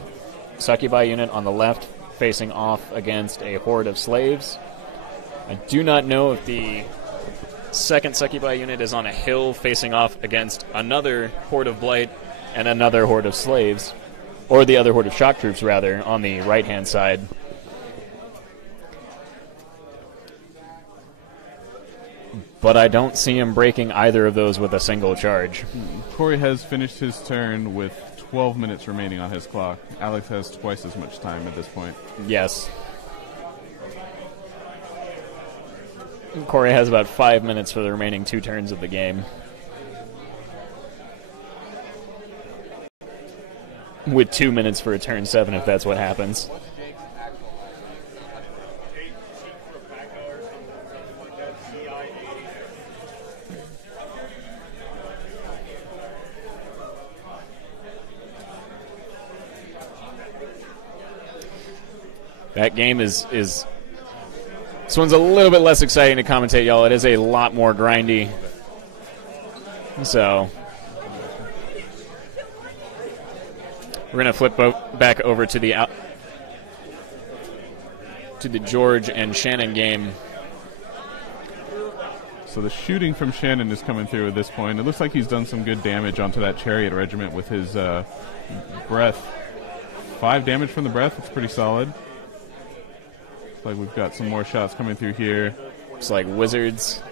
Succubi unit on the left facing off against a Horde of Slaves. I do not know if the second Succubi unit is on a hill facing off against another Horde of Blight and another Horde of Slaves, or the other Horde of Shock Troops, rather, on the right-hand side. But I don't see him breaking either of those with a single charge. Cory has finished his turn with 12 minutes remaining on his clock. Alex has twice as much time at this point. Yes. Cory has about 5 minutes for the remaining 2 turns of the game. With 2 minutes for a turn 7 if that's what happens. That game is this one's a little bit less exciting to commentate, y'all. It is a lot more grindy. So we're gonna flip back over to the George and Shannon game. So the shooting from Shannon is coming through at this point. It looks like he's done some good damage onto that chariot regiment with his breath. 5 damage from the breath. It's pretty solid. Looks like we've got some more shots coming through here. Looks like Wizards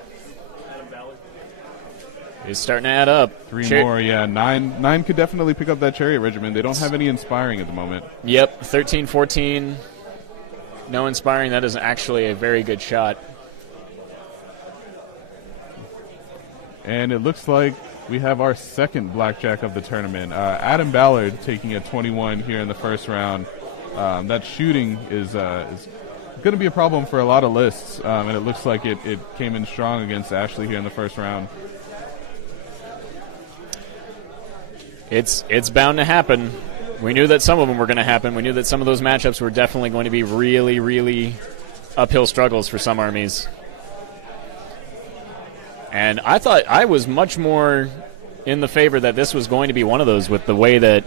is starting to add up. 3 more, yeah. 9 could definitely pick up that chariot regiment. They don't have any inspiring at the moment. Yep, 13, 14. No inspiring. That is actually a very good shot. And it looks like we have our second blackjack of the tournament. Adam Ballard taking a 21 here in the first round. That shooting is going to be a problem for a lot of lists, and it looks like it came in strong against Ashley here in the first round. It's bound to happen. We knew that some of them were going to happen. We knew that some of those matchups were definitely going to be really, really uphill struggles for some armies. And I thought I was much more in the favor that this was going to be one of those with the way that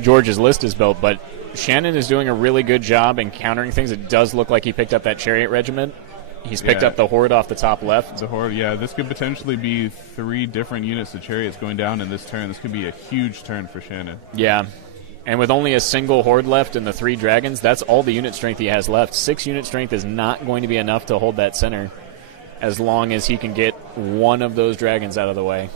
George's list is built, but Shannon is doing a really good job in countering things. It does look like he picked up that chariot regiment. He's picked up the Horde off the top left. The Horde, yeah. This could potentially be 3 different units of chariots going down in this turn. This could be a huge turn for Shannon. Yeah. And with only a single Horde left and the 3 dragons, that's all the unit strength he has left. 6 unit strength is not going to be enough to hold that center as long as he can get one of those dragons out of the way.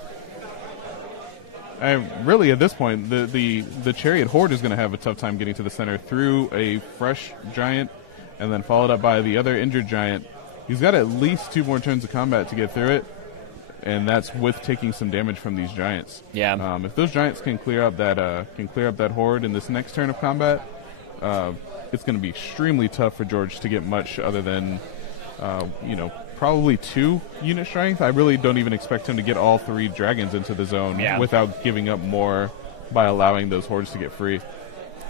Really, at this point, the chariot horde is going to have a tough time getting to the center through a fresh giant and then followed up by the other injured giant. He's got at least 2 more turns of combat to get through it, and that's with taking some damage from these giants. Yeah. If those giants can clear up that horde in this next turn of combat, it's going to be extremely tough for George to get much other than, probably 2 unit strength. I really don't even expect him to get all 3 dragons into the zone without giving up more by allowing those hordes to get free.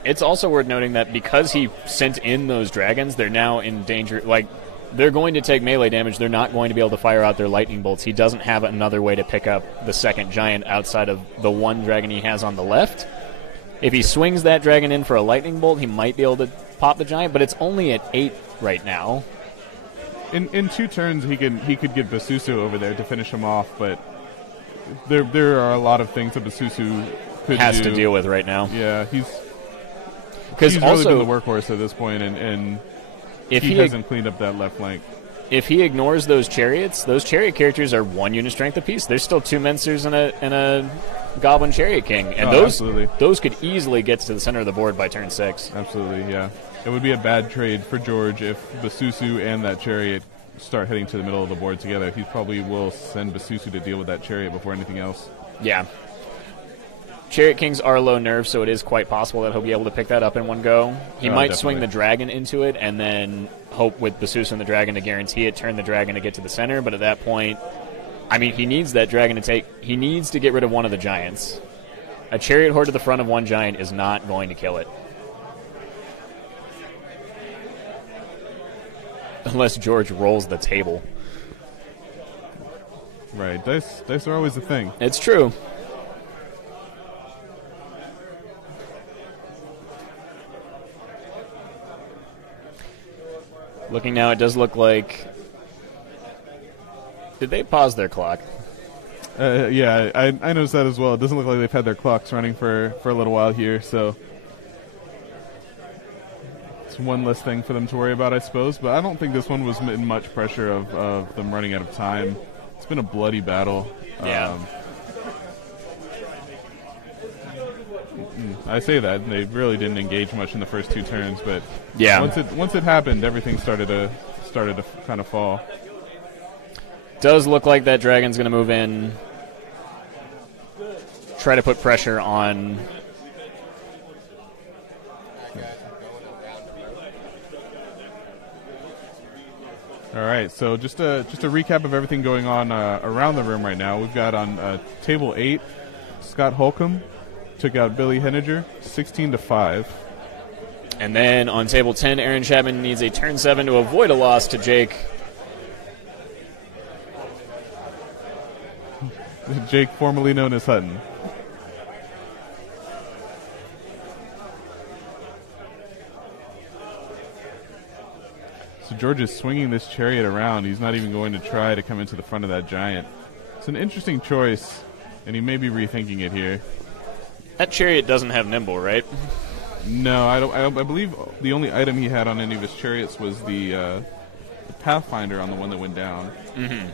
It's also worth noting that because he sent in those dragons, they're now in danger. Like, they're going to take melee damage. They're not going to be able to fire out their lightning bolts. He doesn't have another way to pick up the second giant outside of the 1 dragon he has on the left. If he swings that dragon in for a lightning bolt, he might be able to pop the giant, but it's only at 8 right now. In 2 turns, he could get Basusu over there to finish him off, but there are a lot of things that Basusu has to deal with right now. Yeah, he's also really been the workhorse at this point, and if he hasn't cleaned up that left flank. If he ignores those chariots, those chariot characters are 1 unit strength apiece. There's still 2 Mensers and a Goblin Chariot King, and those could easily get to the center of the board by turn 6. Absolutely, yeah. It would be a bad trade for George if Basusu and that chariot start heading to the middle of the board together. He probably will send Basusu to deal with that chariot before anything else. Yeah. Chariot Kings are low nerfed, so it is quite possible that he'll be able to pick that up in one go. He might swing the dragon into it and then hope with Basusa and the dragon to guarantee it, turn the dragon to get to the center, but at that point, I mean, he needs that dragon to take... He needs to get rid of one of the giants. A chariot horde to the front of one giant is not going to kill it. Unless George rolls the table. Right, dice are always a thing. It's true. Looking now, it does look like... Did they pause their clock? Yeah, I noticed that as well. It doesn't look like they've had their clocks running for a little while here, so... It's one less thing for them to worry about, I suppose. But I don't think this one was in much pressure of them running out of time. It's been a bloody battle. Yeah. I say that they really didn't engage much in the first 2 turns, but yeah, once it happened, everything started to kind of fall. Does look like that dragon's going to move in, try to put pressure on. All right, so just a recap of everything going on around the room right now. We've got on table 8, Scott Holcomb took out Billy Henniger, 16-5. And then on table 10, Aaron Chapman needs a turn 7 to avoid a loss to Jake. Jake, formerly known as Hutton. So George is swinging this chariot around. He's not even going to try to come into the front of that giant. It's an interesting choice, and he may be rethinking it here. That chariot doesn't have nimble, right? No, I don't. I believe the only item he had on any of his chariots was the Pathfinder on the one that went down. Mm-hmm.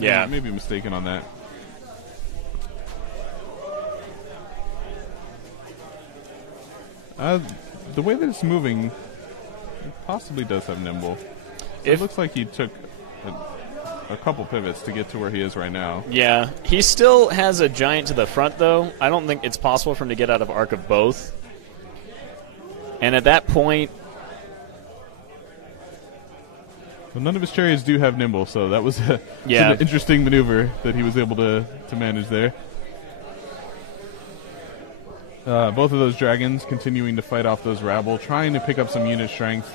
Yeah. Maybe mistaken on that. The way that it's moving, it possibly does have nimble. So it looks like he took a couple pivots to get to where he is right now. Yeah, he still has a giant to the front, though. I don't think it's possible for him to get out of arc of both. And at that point... Well, none of his chariots do have nimble, so that was an interesting maneuver that he was able to manage there. Both of those dragons continuing to fight off those rabble, trying to pick up some unit strength.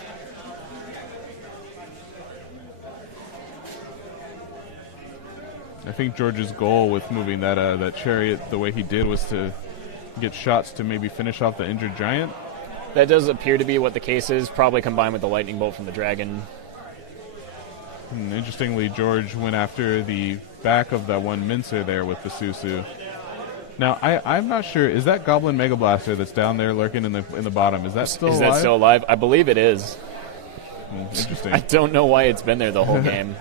I think George's goal with moving that chariot the way he did was to get shots to maybe finish off the injured giant. That does appear to be what the case is, probably combined with the lightning bolt from the dragon. Interestingly, George went after the back of that one mincer there with the Susu. Now, I'm not sure. Is that Goblin Mega Blaster that's down there lurking in the bottom? Is that still alive? Is that still alive? I believe it is. Interesting. I don't know why it's been there the whole game.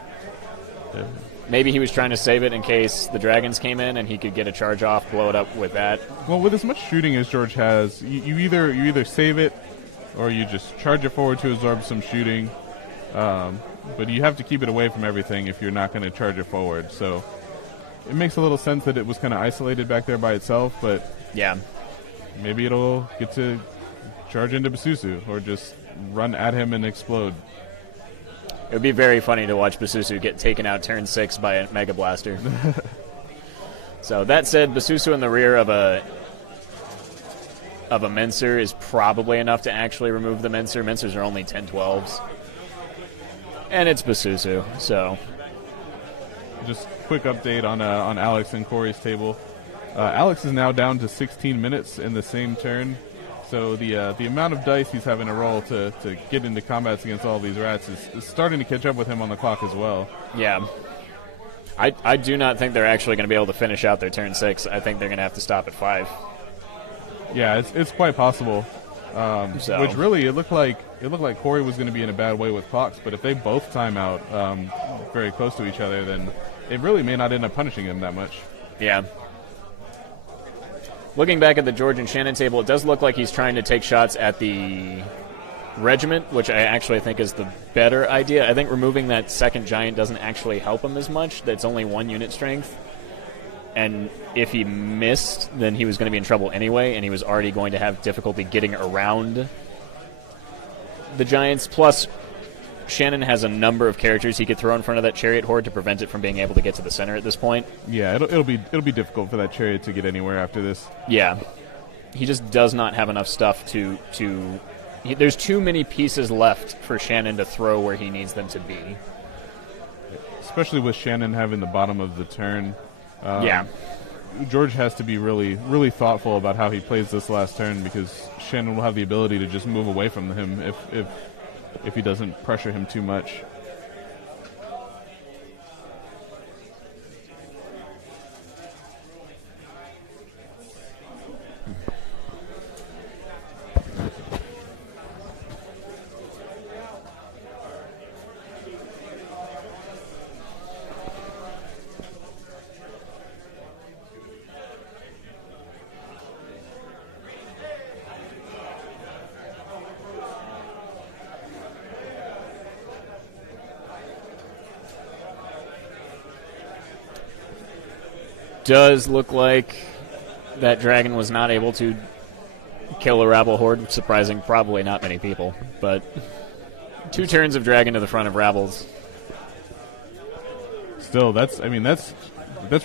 Yeah. Maybe he was trying to save it in case the dragons came in and he could get a charge off, blow it up with that. Well, with as much shooting as George has, you either save it or you just charge it forward to absorb some shooting. But you have to keep it away from everything if you're not going to charge it forward. So it makes a little sense that it was kind of isolated back there by itself, but yeah, maybe it'll get to charge into Basusu or just run at him and explode. It would be very funny to watch Basusu get taken out turn 6 by a Mega Blaster. So that said, Basusu in the rear of a Menser is probably enough to actually remove the Menser. Mensers are only 10-12s. And it's Basusu, so... Just quick update on Alex and Cory's table. Alex is now down to 16 minutes in the same turn. So the amount of dice he's having to roll to get into combats against all these rats is starting to catch up with him on the clock as well. Yeah. I do not think they're actually going to be able to finish out their turn 6. I think they're going to have to stop at 5. Yeah, it's quite possible. Which really, it looked like Cory was going to be in a bad way with clocks, but if they both time out very close to each other, then it really may not end up punishing him that much. Yeah. Looking back at the George and Shannon table, it does look like he's trying to take shots at the regiment, which I actually think is the better idea. I think removing that second giant doesn't actually help him as much. That's only 1 unit strength. And if he missed, then he was going to be in trouble anyway, and he was already going to have difficulty getting around the giants. Plus, Shannon has a number of characters he could throw in front of that chariot horde to prevent it from being able to get to the center at this point. Yeah, it'll be difficult for that chariot to get anywhere after this. Yeah. He just does not have enough stuff to there's too many pieces left for Shannon to throw where he needs them to be. Especially with Shannon having the bottom of the turn. Yeah. George has to be really, really thoughtful about how he plays this last turn, because Shannon will have the ability to just move away from him if he doesn't pressure him too much. Does look like that dragon was not able to kill a rabble horde, surprising probably not many people, but 2 turns of dragon to the front of rabbles. Still, that's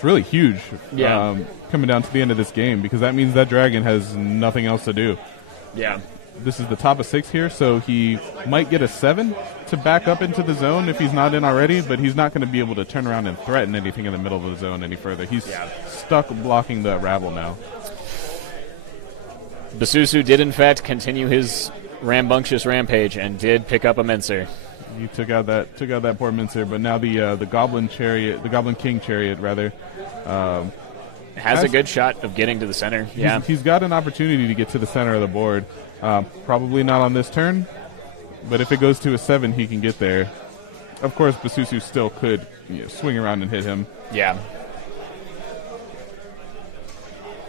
really huge. Yeah. Coming down to the end of this game, because that means that dragon has nothing else to do. Yeah. This is the top of 6 here, so he might get a 7 to back up into the zone if he's not in already, but he's not going to be able to turn around and threaten anything in the middle of the zone any further. He's stuck blocking the rabble now. Basusu did in fact continue his rambunctious rampage and did pick up a Mincer. He took out that poor Mincer, but now the Goblin chariot, the Goblin King chariot rather, has a good shot of getting to the center. Yeah, he's got an opportunity to get to the center of the board. Probably not on this turn, but if it goes to a 7, he can get there. Of course, Basusu still could swing around and hit him. Yeah.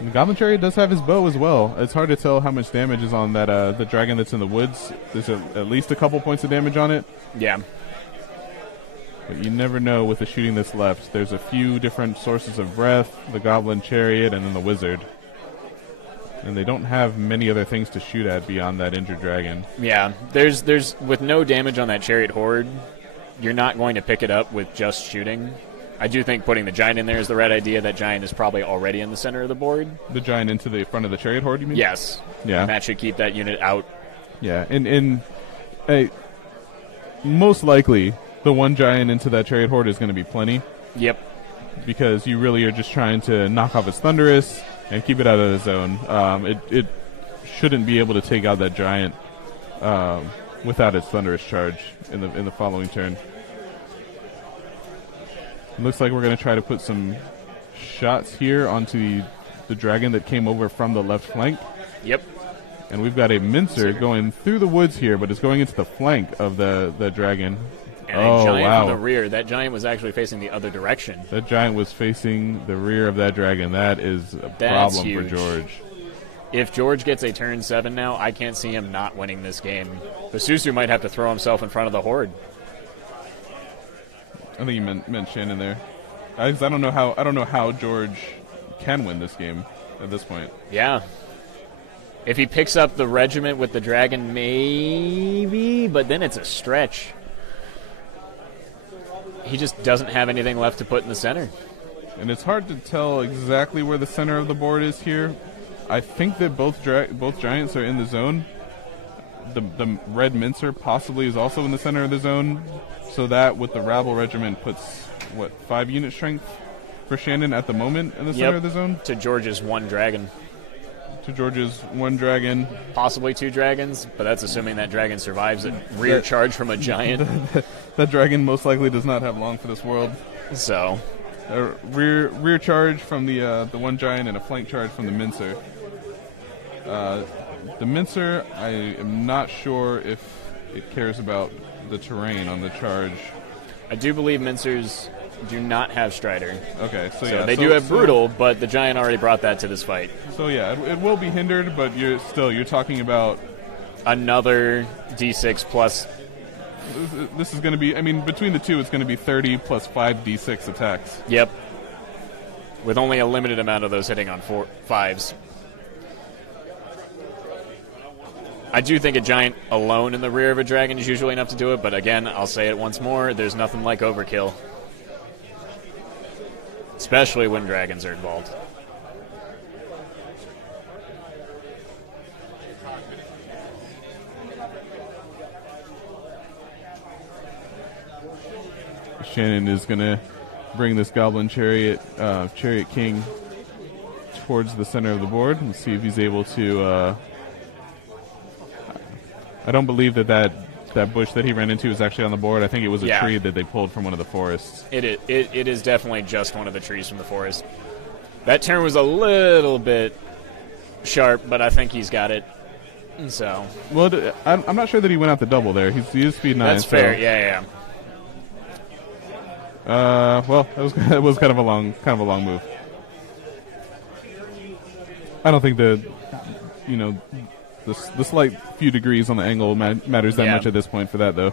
And the Goblin Chariot does have his bow as well. It's hard to tell how much damage is on that the dragon that's in the woods. There's at least a couple points of damage on it. Yeah. But you never know with the shooting that's left. There's a few different sources of breath, the Goblin Chariot, and then the Wizard. And they don't have many other things to shoot at beyond that injured dragon. Yeah, there's with no damage on that chariot horde, you're not going to pick it up with just shooting. I do think putting the giant in there is the right idea. That giant is probably already in the center of the board. The giant into the front of the chariot horde, you mean? Yes. Yeah. And that should keep that unit out. Yeah, and most likely the one giant into that chariot horde is going to be plenty. Yep. Because you really are just trying to knock off its Thunderous and keep it out of the zone. It shouldn't be able to take out that giant without its Thunderous charge in the following turn. It looks like we're going to try to put some shots here onto the dragon that came over from the left flank. Yep. And we've got a Mincer going through the woods here, but it's going into the flank of the dragon. And a giant from the rear. That giant was actually facing the other direction. That giant was facing the rear of that dragon. That is a problem for George. If George gets a turn 7 now, I can't see him not winning this game. Basusu might have to throw himself in front of the horde. I think you meant Shannon there. I don't know how George can win this game at this point. Yeah. If he picks up the regiment with the dragon, maybe, but then it's a stretch. He just doesn't have anything left to put in the center. And it's hard to tell exactly where the center of the board is here. I think that both giants are in the zone. The red Mincer possibly is also in the center of the zone. So that with the Rabble Regiment puts, 5 unit strength for Shannon at the moment in the center of the zone? To George's 1 dragon. To George's 1 dragon. Possibly 2 dragons, but that's assuming that dragon survives a rear charge from a giant. That dragon most likely does not have long for this world. So. A rear charge from the 1 giant and a flank charge from the Mincer. The Mincer, I am not sure if it cares about the terrain on the charge. I do believe Mincers do not have Strider. Okay, so they do have Brutal, but the giant already brought that to this fight. So yeah, it will be hindered, but you're talking about Another D6 plus. This is going to be, I mean, between the two, it's going to be 30 plus 5 D6 attacks. Yep. With only a limited amount of those hitting on 5s. I do think a giant alone in the rear of a dragon is usually enough to do it, but again, I'll say it once more, there's nothing like overkill. Especially when dragons are involved. Shannon is going to bring this Goblin Chariot King towards the center of the board and see if he's able to... I don't believe that bush that he ran into is actually on the board. I think it was a tree that they pulled from one of the forests. It is definitely just one of the trees from the forest. That turn was a little bit sharp, but I think he's got it. So, well, I'm not sure that he went out the double there. He is speed 9. That's fair. Yeah. Well, that was kind of a long move. I don't think the slight few degrees on the angle matters that much at this point for that, though.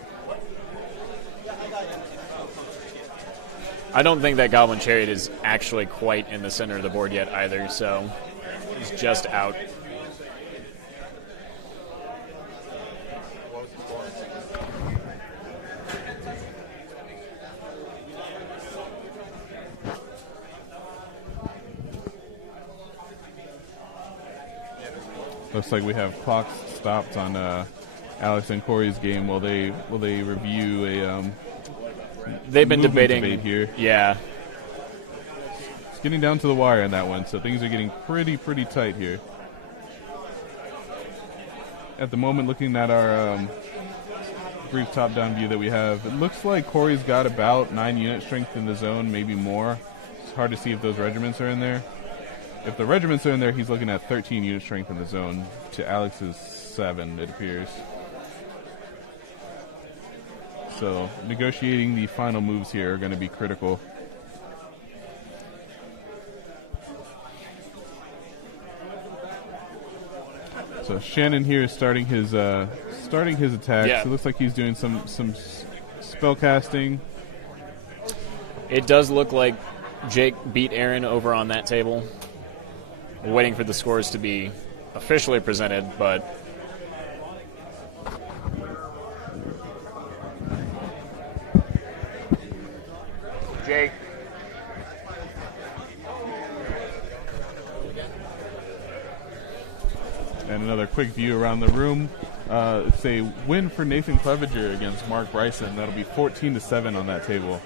I don't think that Goblin Chariot is actually quite in the center of the board yet either, so it's just out. Looks like we have clocks stopped on Alex and Cory's game. Will they review a? They've been debating debate here. Yeah, it's getting down to the wire on that one, so things are getting pretty tight here. At the moment, looking at our brief top-down view that we have, it looks like Cory's got about 9 unit strength in the zone, maybe more. It's hard to see if those regiments are in there. If the regiments are in there, he's looking at 13 unit strength in the zone to Alex's 7, it appears. So negotiating the final moves here are going to be critical. So Shannon here is starting his attacks. Yeah. It looks like he's doing some spell casting. it does look like Jake beat Aaron over on that table. We're waiting for the scores to be officially presented, but Jake. And another quick view around the room. It's a win for Nathan Clevenger against Mark Bryson. That'll be 14-7 on that table.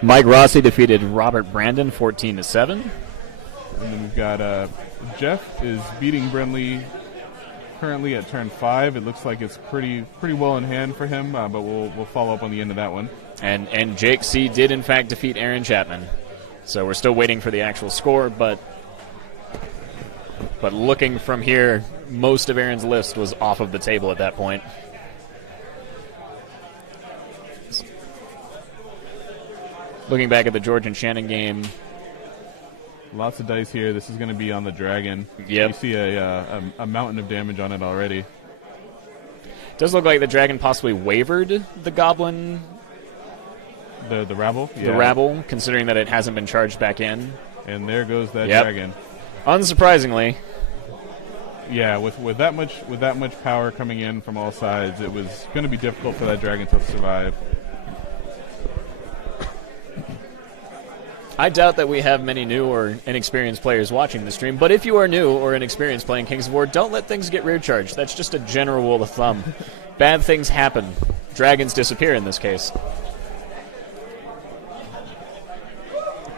Mike Rossi defeated Robert Brandon 14-7. And then we've got Jeff is beating Brenly currently at turn 5. It looks like it's pretty well in hand for him, but we'll follow up on the end of that one. And Jake C. did in fact defeat Aaron Chapman. So we're still waiting for the actual score, but looking from here, most of Aaron's list was off of the table at that point. Looking back at the George and Shannon game. Lots of dice here. This is going to be on the dragon. Yep. You see a mountain of damage on it already. Does look like the dragon possibly wavered the goblin. The rabble? The rabble, considering that it hasn't been charged back in. And there goes that dragon. Unsurprisingly. Yeah, with that much power coming in from all sides, it was going to be difficult for that dragon to survive. I doubt that we have many new or inexperienced players watching the stream, but if you are new or inexperienced playing Kings of War, don't let things get rear charged. That's just a general rule of thumb. Bad things happen. Dragons disappear in this case.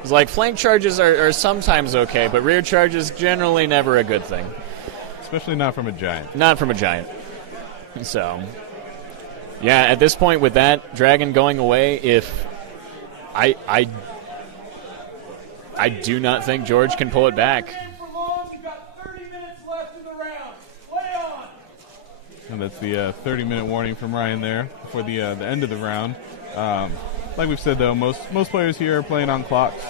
It's like flank charges are sometimes okay, but rear charges generally never a good thing. Especially not from a giant. Not from a giant. So, yeah, at this point with that dragon going away, if I do not think George can pull it back. And that's the 30-minute warning from Ryan there before the end of the round. Like we've said, though, most players here are playing on clocks,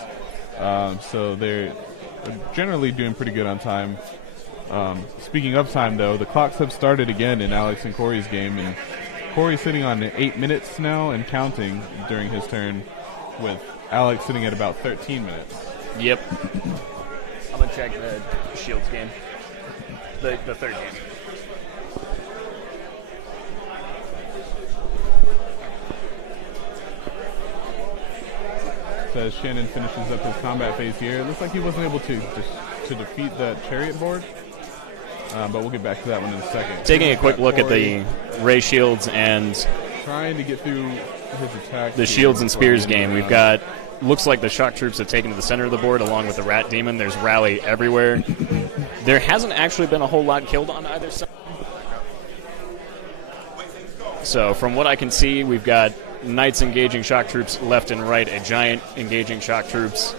so they're generally doing pretty good on time. Speaking of time, though, the clocks have started again in Alex and Cory's game, and Cory's sitting on 8 minutes now and counting during his turn, with Alex sitting at about 13 minutes. Yep. I'm going to check the Shields game. The third game. As Shannon finishes up his combat phase here, it looks like he wasn't able to defeat that chariot board, but we'll get back to that one in a second. Taking a quick look at the Ray Shields and trying to get through his attack. The Shields and Spears game. We've got, looks like the shock troops have taken to the center of the board along with the Rat Demon. There's rally everywhere. There hasn't actually been a whole lot killed on either side. So from what I can see, we've got Knights engaging shock troops left and right, a Giant engaging shock troops.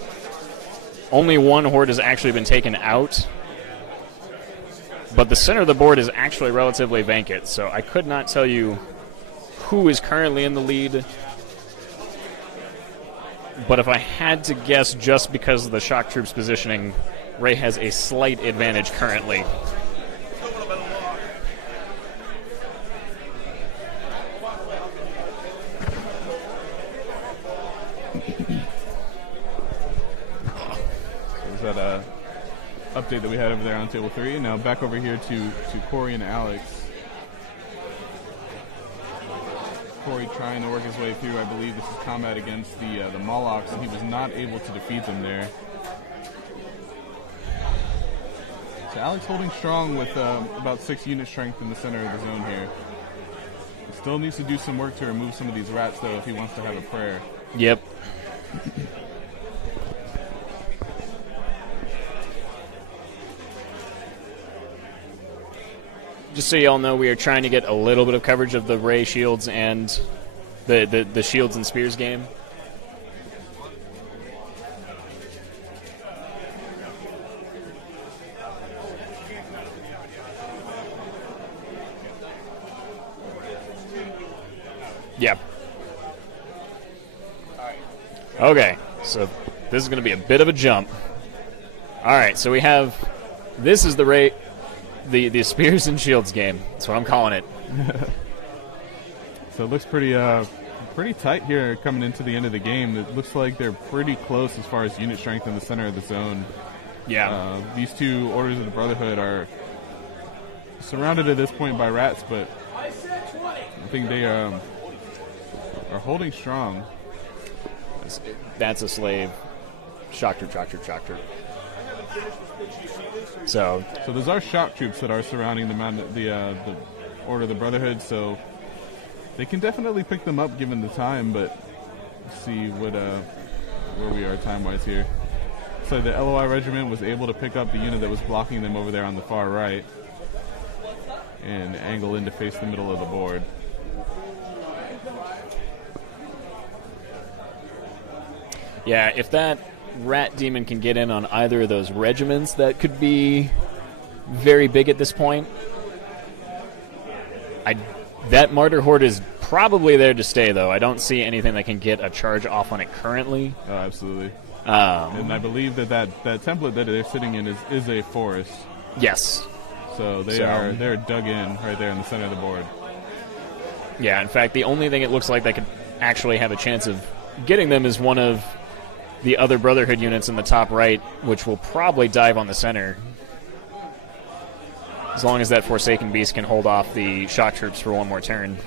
Only one horde has actually been taken out, but the center of the board is actually relatively vacant, so I could not tell you who is currently in the lead. But if I had to guess, just because of the shock troops positioning, Ray has a slight advantage currently. Is that update that we had over there on table 3? Now back over here to Cory and Alex. Cory trying to work his way through. I believe this is combat against the Molochs, and he was not able to defeat them there. So Alex holding strong with about 6 unit strength in the center of the zone here. He still needs to do some work to remove some of these rats, though, if he wants to have a prayer. Yep. Just so y'all know, we are trying to get a little bit of coverage of the Ray Shields and the Shields and Spears game. Yep. Okay, so this is going to be a bit of a jump. All right, so we have, this is the Ray, the Spears and Shields game. That's what I'm calling it. So it looks pretty tight here coming into the end of the game. It looks like they're pretty close as far as unit strength in the center of the zone. Yeah. These two Orders of the Brotherhood are surrounded at this point by rats, but I think they are holding strong. That's a slave. Shock troop, shock troop, shock troop. So those are shock troops that are surrounding the Order of the Brotherhood, so they can definitely pick them up given the time, but let's see where we are time-wise here. So the LOI regiment was able to pick up the unit that was blocking them over there on the far right and angle in to face the middle of the board. Yeah, if that Rat Demon can get in on either of those regiments, that could be very big at this point. That Martyr Horde is probably there to stay, though. I don't see anything that can get a charge off on it currently. Oh, absolutely. And I believe that template that they're sitting in is a forest. Yes. So they're dug in right there in the center of the board. Yeah, in fact, the only thing it looks like that could actually have a chance of getting them is one of the other Brotherhood units in the top right, which will probably dive on the center. As long as that Forsaken Beast can hold off the shock troops for one more turn.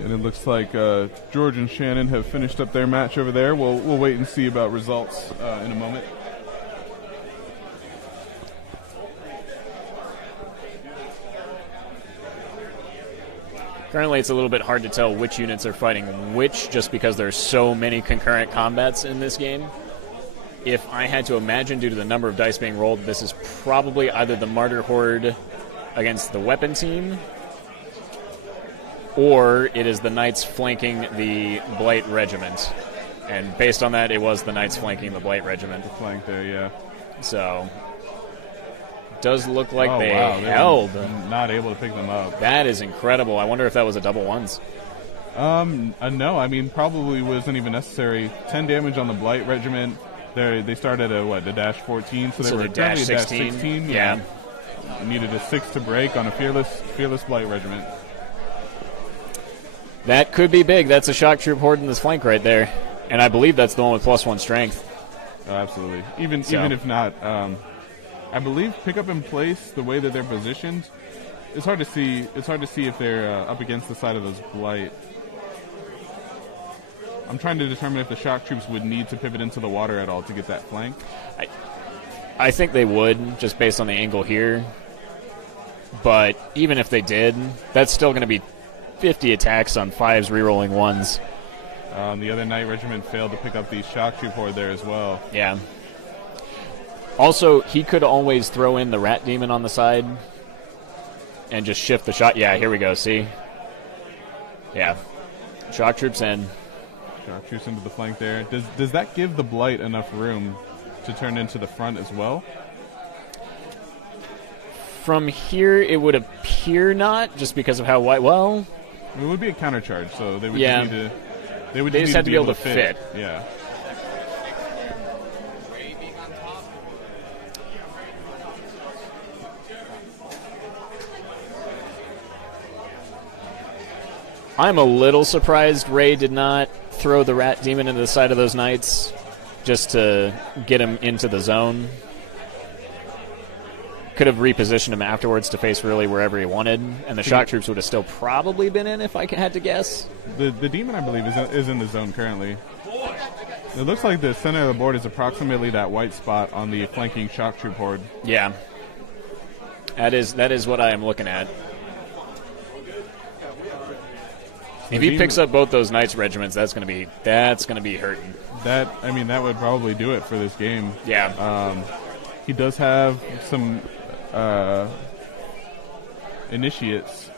And it looks like George and Shannon have finished up their match over there. We'll wait and see about results in a moment. Currently, it's a little bit hard to tell which units are fighting which, just because there's so many concurrent combats in this game. If I had to imagine, due to the number of dice being rolled, this is probably either the Martyr Horde against the weapon team, or it is the Knights flanking the Blight Regiment. And based on that, it was the Knights flanking the Blight Regiment. The flank there, yeah. So, does look like Oh, they wow. held. Not able to pick them up. That is incredible. I wonder if that was a double ones. No, I mean, probably wasn't even necessary. 10 damage on the Blight Regiment. They started at, the dash 14, so they were dash currently at 16. dash 16. Yeah. Needed a 6 to break on a fearless Blight Regiment. That could be big. That's a shock troop horde in this flank right there. And I believe that's the one with +1 strength. Oh, absolutely. Even if not, I believe pick up in place, the way that they're positioned, it's hard to see. It's hard to see if they're up against the side of those Blight. I'm trying to determine if the shock troops would need to pivot into the water at all to get that flank. I think they would, just based on the angle here. But even if they did, that's still going to be 50 attacks on 5s rerolling 1s. The other Knight Regiment failed to pick up the shock troop horde there as well. Yeah. Also, he could always throw in the Rat Demon on the side and just shift the shot. Yeah, here we go, see? Yeah. Shock troops in. Shock troops into the flank there. Does that give the Blight enough room to turn into the front as well? From here, it would appear not, just because of how wide. Well, it would be a countercharge, so they would yeah. just need to. They just have to be able to fit. Yeah. I'm a little surprised Ray did not throw the Rat Demon into the side of those Knights just to get him into the zone. Could have repositioned him afterwards to face really wherever he wanted, and the shock troops would have still probably been in if I had to guess. The Demon, I believe, is in the zone currently. It looks like the center of the board is approximately that white spot on the flanking shock troop horde. Yeah. That is what I am looking at. If he picks up both those Knights regiments, that's gonna be hurting. That would probably do it for this game. Yeah. He does have some initiates.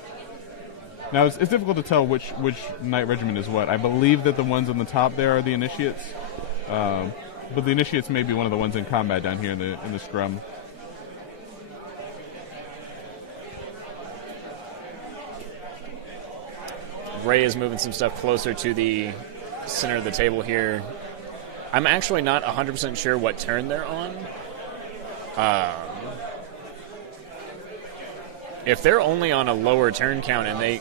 Now it's difficult to tell which Knight regiment is what. I believe that the ones on the top there are the initiates, but the initiates may be one of the ones in combat down here in the scrum. Ray is moving some stuff closer to the center of the table here. I'm actually not 100% sure what turn they're on. If they're only on a lower turn count and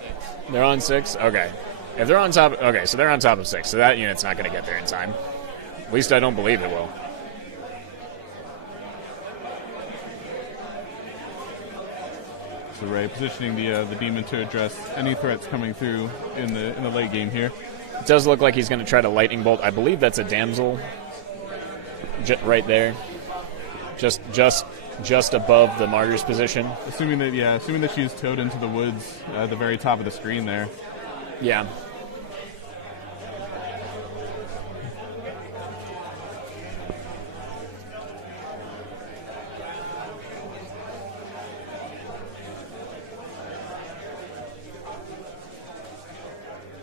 they're on 6, okay. If they're on top, okay, so they're on top of 6, so that unit's not going to get there in time. At least I don't believe it will. So Ray positioning the Demon to address any threats coming through in the late game here. It does look like he's going to try to lightning bolt. I believe that's a damsel right there. Just above the martyr's position. Assuming that she's towed into the woods at the very top of the screen there. Yeah.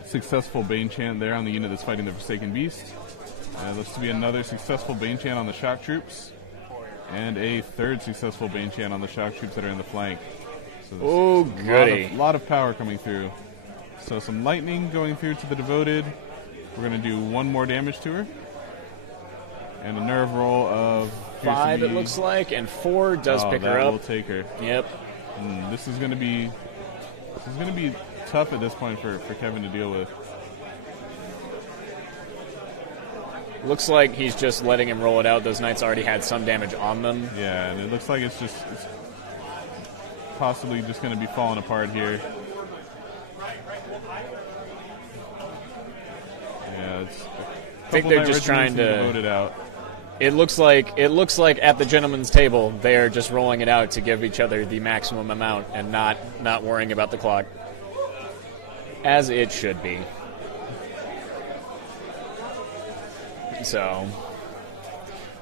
Successful Bane Chant there on the unit that's fighting the Forsaken Beast. Looks to be another successful Bane Chant on the shock troops. And a third successful Bane Chant on the shock troops that are in the flank. So goody. A lot of power coming through. So some lightning going through to the Devoted. We're going to do 1 more damage to her. And a nerve roll of 5, it looks like, and 4 does pick her up. That will take her. Yep. This is going to be tough at this point for Kevin to deal with. Looks like he's just letting him roll it out. Those Knights already had some damage on them. Yeah, and it looks like it's possibly just going to be falling apart here. Yeah, I think they're just trying to vote it out. It looks like at the gentleman's table they're just rolling it out to give each other the maximum amount and not worrying about the clock. As it should be. So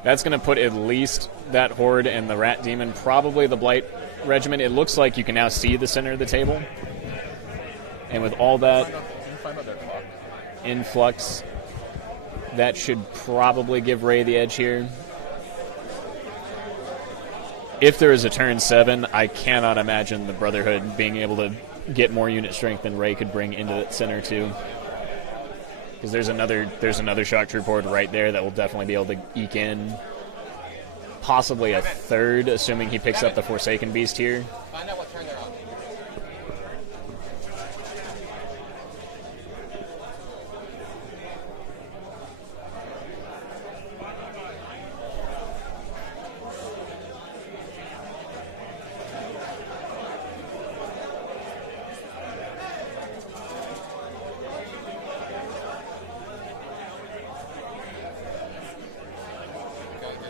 that's going to put at least that Horde and the Rat Demon, probably the Blight Regiment. It looks like you can now see the center of the table. And with all that influx, that should probably give Ray the edge here. If there is a turn 7, I cannot imagine the Brotherhood being able to get more unit strength than Ray could bring into the center too. Because there's another shock troop horde right there that will definitely be able to eke in possibly a third, assuming he picks up the Forsaken Beast here. Find out what turn they're on.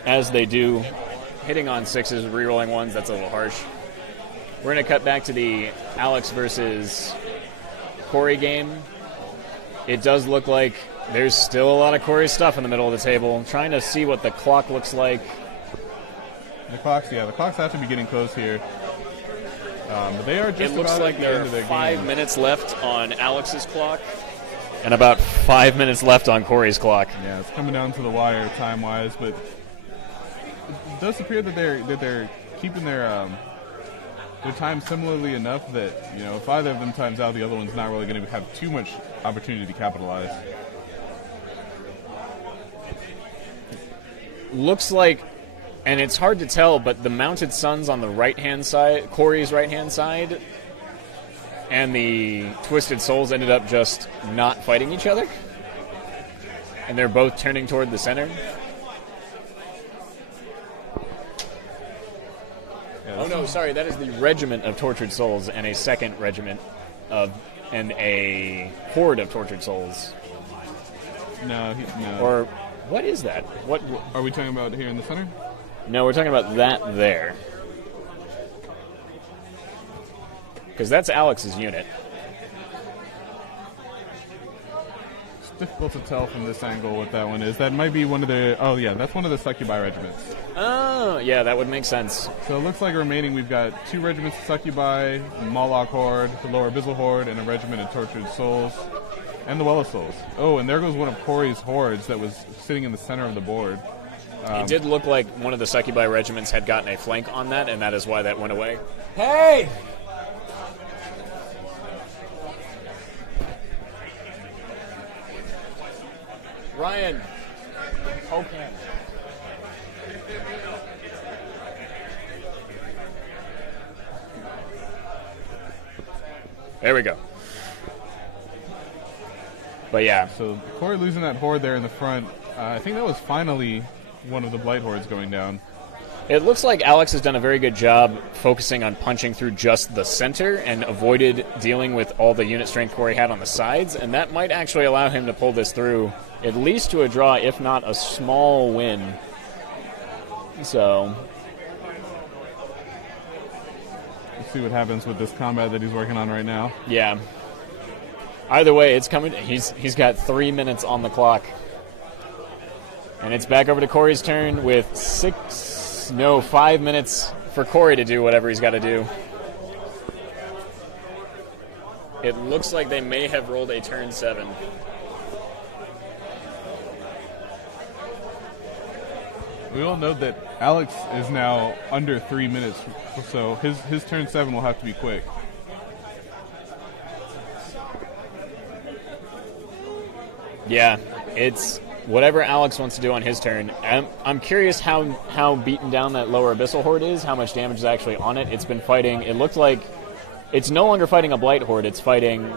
As they do, hitting on 6s, rerolling 1s, that's a little harsh. We're going to cut back to the Alex versus Cory game. It does look like there's still a lot of Cory stuff in the middle of the table. I'm trying to see what the clock looks like. The clocks have to be getting close here. But they are just It looks about like at the there end are of their 5 game. minutes left on Alex's clock and about 5 minutes left on Cory's clock. Yeah, it's coming down to the wire time-wise, but it does appear that they're keeping their time similarly enough that, you know, if either of them times out, the other one's not really going to have too much opportunity to capitalize. Looks like, and it's hard to tell, but the Mounted Suns on the right-hand side, Cory's right-hand side, and the Twisted Souls ended up just not fighting each other. And they're both turning toward the center. Oh no, sorry, that is the Regiment of Tortured Souls and a second regiment and a horde of Tortured Souls. No. Or what is that? What Are we talking about here in the center? No, we're talking about that there. Because that's Alex's unit. It's difficult to tell from this angle what that one is. That might be one of the... Oh, yeah, that's one of the Succubi regiments. Oh, yeah, that would make sense. So it looks like remaining, we've got 2 regiments of Succubi, Moloch Horde, the Lower Abyssal Horde, and a regiment of Tortured Souls, and the Well of Souls. Oh, and there goes one of Cory's hordes that was sitting in the center of the board. It did look like one of the Succubi regiments had gotten a flank on that, and that is why that went away. Hey! Ryan, Poke him. there we go. But yeah, So Cory losing that horde there in the front. I think that was finally one of the Blight hordes going down. it looks like Alex has done a very good job focusing on punching through just the center and avoided dealing with all the unit strength Cory had on the sides, and that might actually allow him to pull this through, at least to a draw, if not a small win. So Let's see what happens with this combat that he's working on right now. yeah. Either way, it's coming. He's got 3 minutes on the clock. And it's back over to Cory's turn with 5 minutes for Cory to do whatever he's got to do. It looks like they may have rolled a turn 7. We all know that Alex is now under 3 minutes, so his turn 7 will have to be quick. Yeah, it's whatever Alex wants to do on his turn. I'm curious how beaten down that lower Abyssal Horde is, how much damage is actually on it. It's been fighting, it looked like it's no longer fighting a Blight Horde, it's fighting,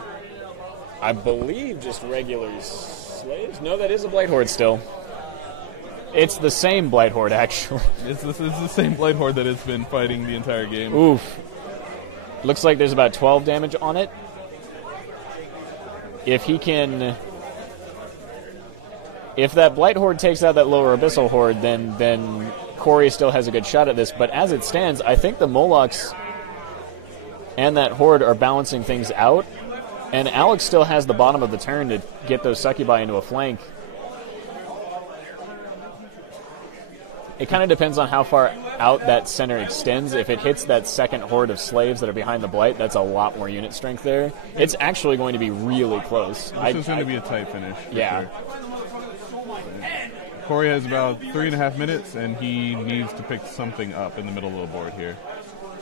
I believe, just regular slaves? No, that is a Blight Horde still. It's the same Blight Horde, actually. It's the same Blight Horde that it's been fighting the entire game. Oof. Looks like there's about 12 damage on it. If that Blight Horde takes out that lower Abyssal Horde, then Cory still has a good shot at this. But as it stands, I think the Molochs and that Horde are balancing things out. And Alex still has the bottom of the turn to get those Succubi into a flank. It kind of depends on how far out that center extends. If it hits that second horde of slaves that are behind the Blight, that's a lot more unit strength there. It's actually going to be really close. This is going to be a tight finish. For Yeah. Sure. Cory has about 3.5 minutes, and he needs to pick something up in the middle of the board here.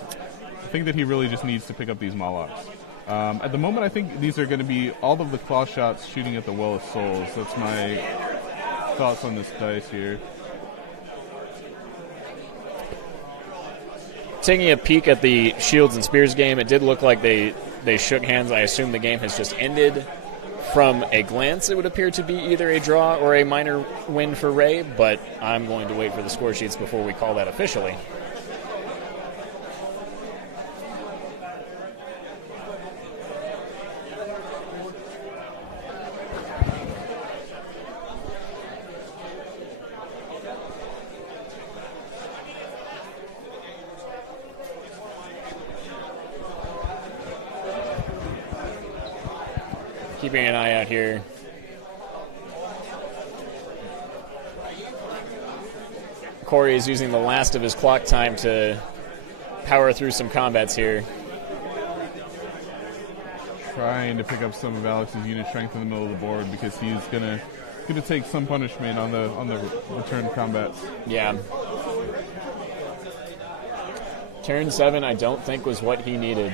I think that he really just needs to pick up these Molochs. At the moment, I think these are going to be all of the claw shots shooting at the Well of Souls. That's my thoughts on this dice here. Taking a peek at the Shields and Spears game, it did look like they shook hands. I assume the game has just ended. From a glance, it would appear to be either a draw or a minor win for Ray, but I'm going to wait for the score sheets before we call that officially. Keeping an eye out here. Cory is using the last of his clock time to power through some combats here. Trying to pick up some of Alex's unit strength in the middle of the board because he's gonna take some punishment on the return combats. Yeah. Turn 7, I don't think was what he needed.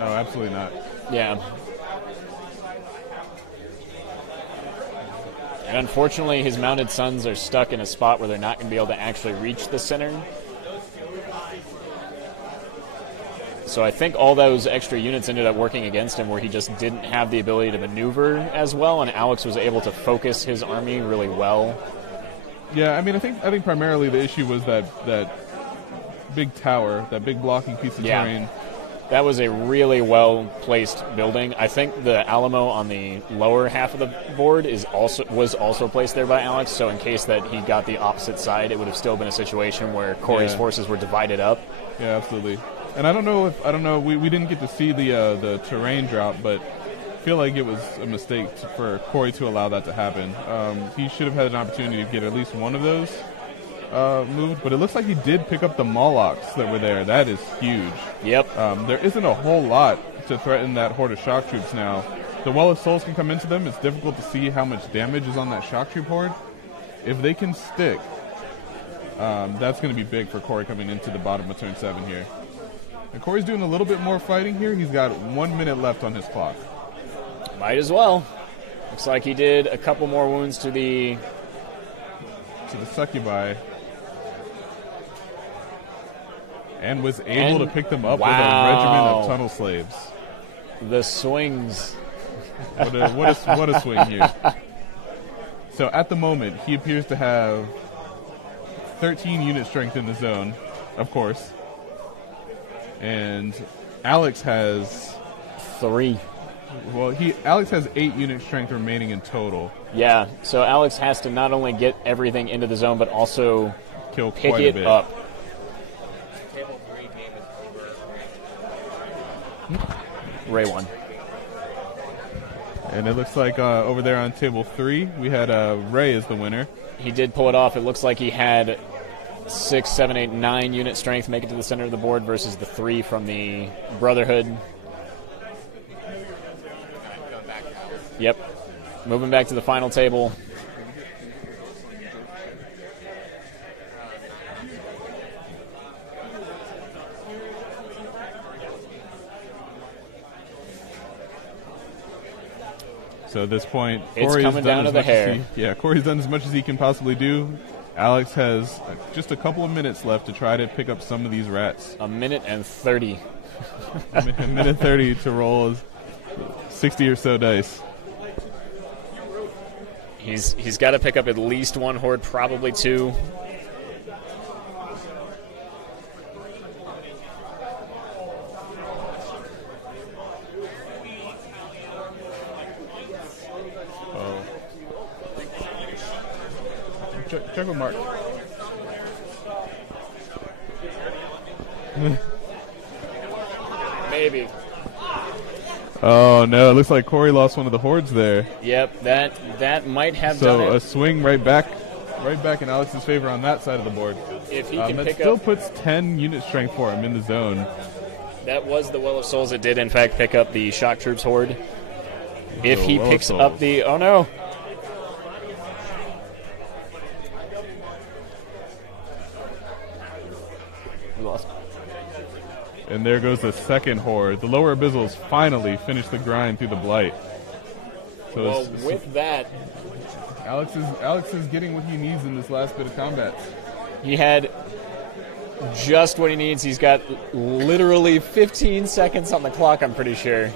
Oh, absolutely not. Yeah. And unfortunately, his mounted sons are stuck in a spot where they're not going to be able to actually reach the center. So I think all those extra units ended up working against him where he just didn't have the ability to maneuver as well, and Alex was able to focus his army really well. Yeah, I mean, I think primarily the issue was that big tower, that big blocking piece of terrain. That was a really well-placed building. I think the Alamo on the lower half of the board was also placed there by Alex, so in case that he got the opposite side, it would have still been a situation where Cory's forces were divided up. Yeah, absolutely. And I don't know, we didn't get to see the terrain drop, but I feel like it was a mistake for Cory to allow that to happen. He should have had an opportunity to get at least one of those moved, but it looks like he did pick up the Molochs that were there. That is huge. Yep. There isn't a whole lot to threaten that horde of shock troops now. The Well of Souls can come into them. It's difficult to see how much damage is on that shock troop horde. If they can stick, that's going to be big for Cory coming into the bottom of turn 7 here. And Cory's doing a little bit more fighting here. He's got 1 minute left on his clock. Might as well. Looks like he did a couple more wounds to the succubi. And was able to pick them up with a regiment of tunnel slaves. The swings. What a swing here. So at the moment, he appears to have 13 unit strength in the zone, of course. And Alex has 3. Well, Alex has 8 unit strength remaining in total. Yeah, so Alex has to not only get everything into the zone, but also pick it up. Ray won. And it looks like over there on table 3, we had Ray as the winner. He did pull it off. It looks like he had 6, 7, 8, 9 unit strength make it to the center of the board versus the 3 from the Brotherhood. Yep. Moving back to the final table. So at this point, it's coming down to the hair. Cory's done as much as he can possibly do. Alex has just a couple of minutes left to try to pick up some of these rats. A minute and 30. A minute 30 to roll 60 or so dice. He's got to pick up at least 1 horde, probably 2. Check with Mark. Maybe. Oh no! It looks like Cory lost one of the hordes there. Yep, that might have done it. So a swing right back in Alex's favor on that side of the board. If he can pick still up, puts 10 unit strength for him in the zone. That was the Well of Souls that did in fact pick up the shock troops horde. If he picks up the We lost. And there goes the second horde. The lower abyssals finally finished the grind through the blight. So Well, with that, Alex is getting what he needs in this last bit of combat. he had just what he needs. He's got literally 15 seconds on the clock, I'm pretty sure.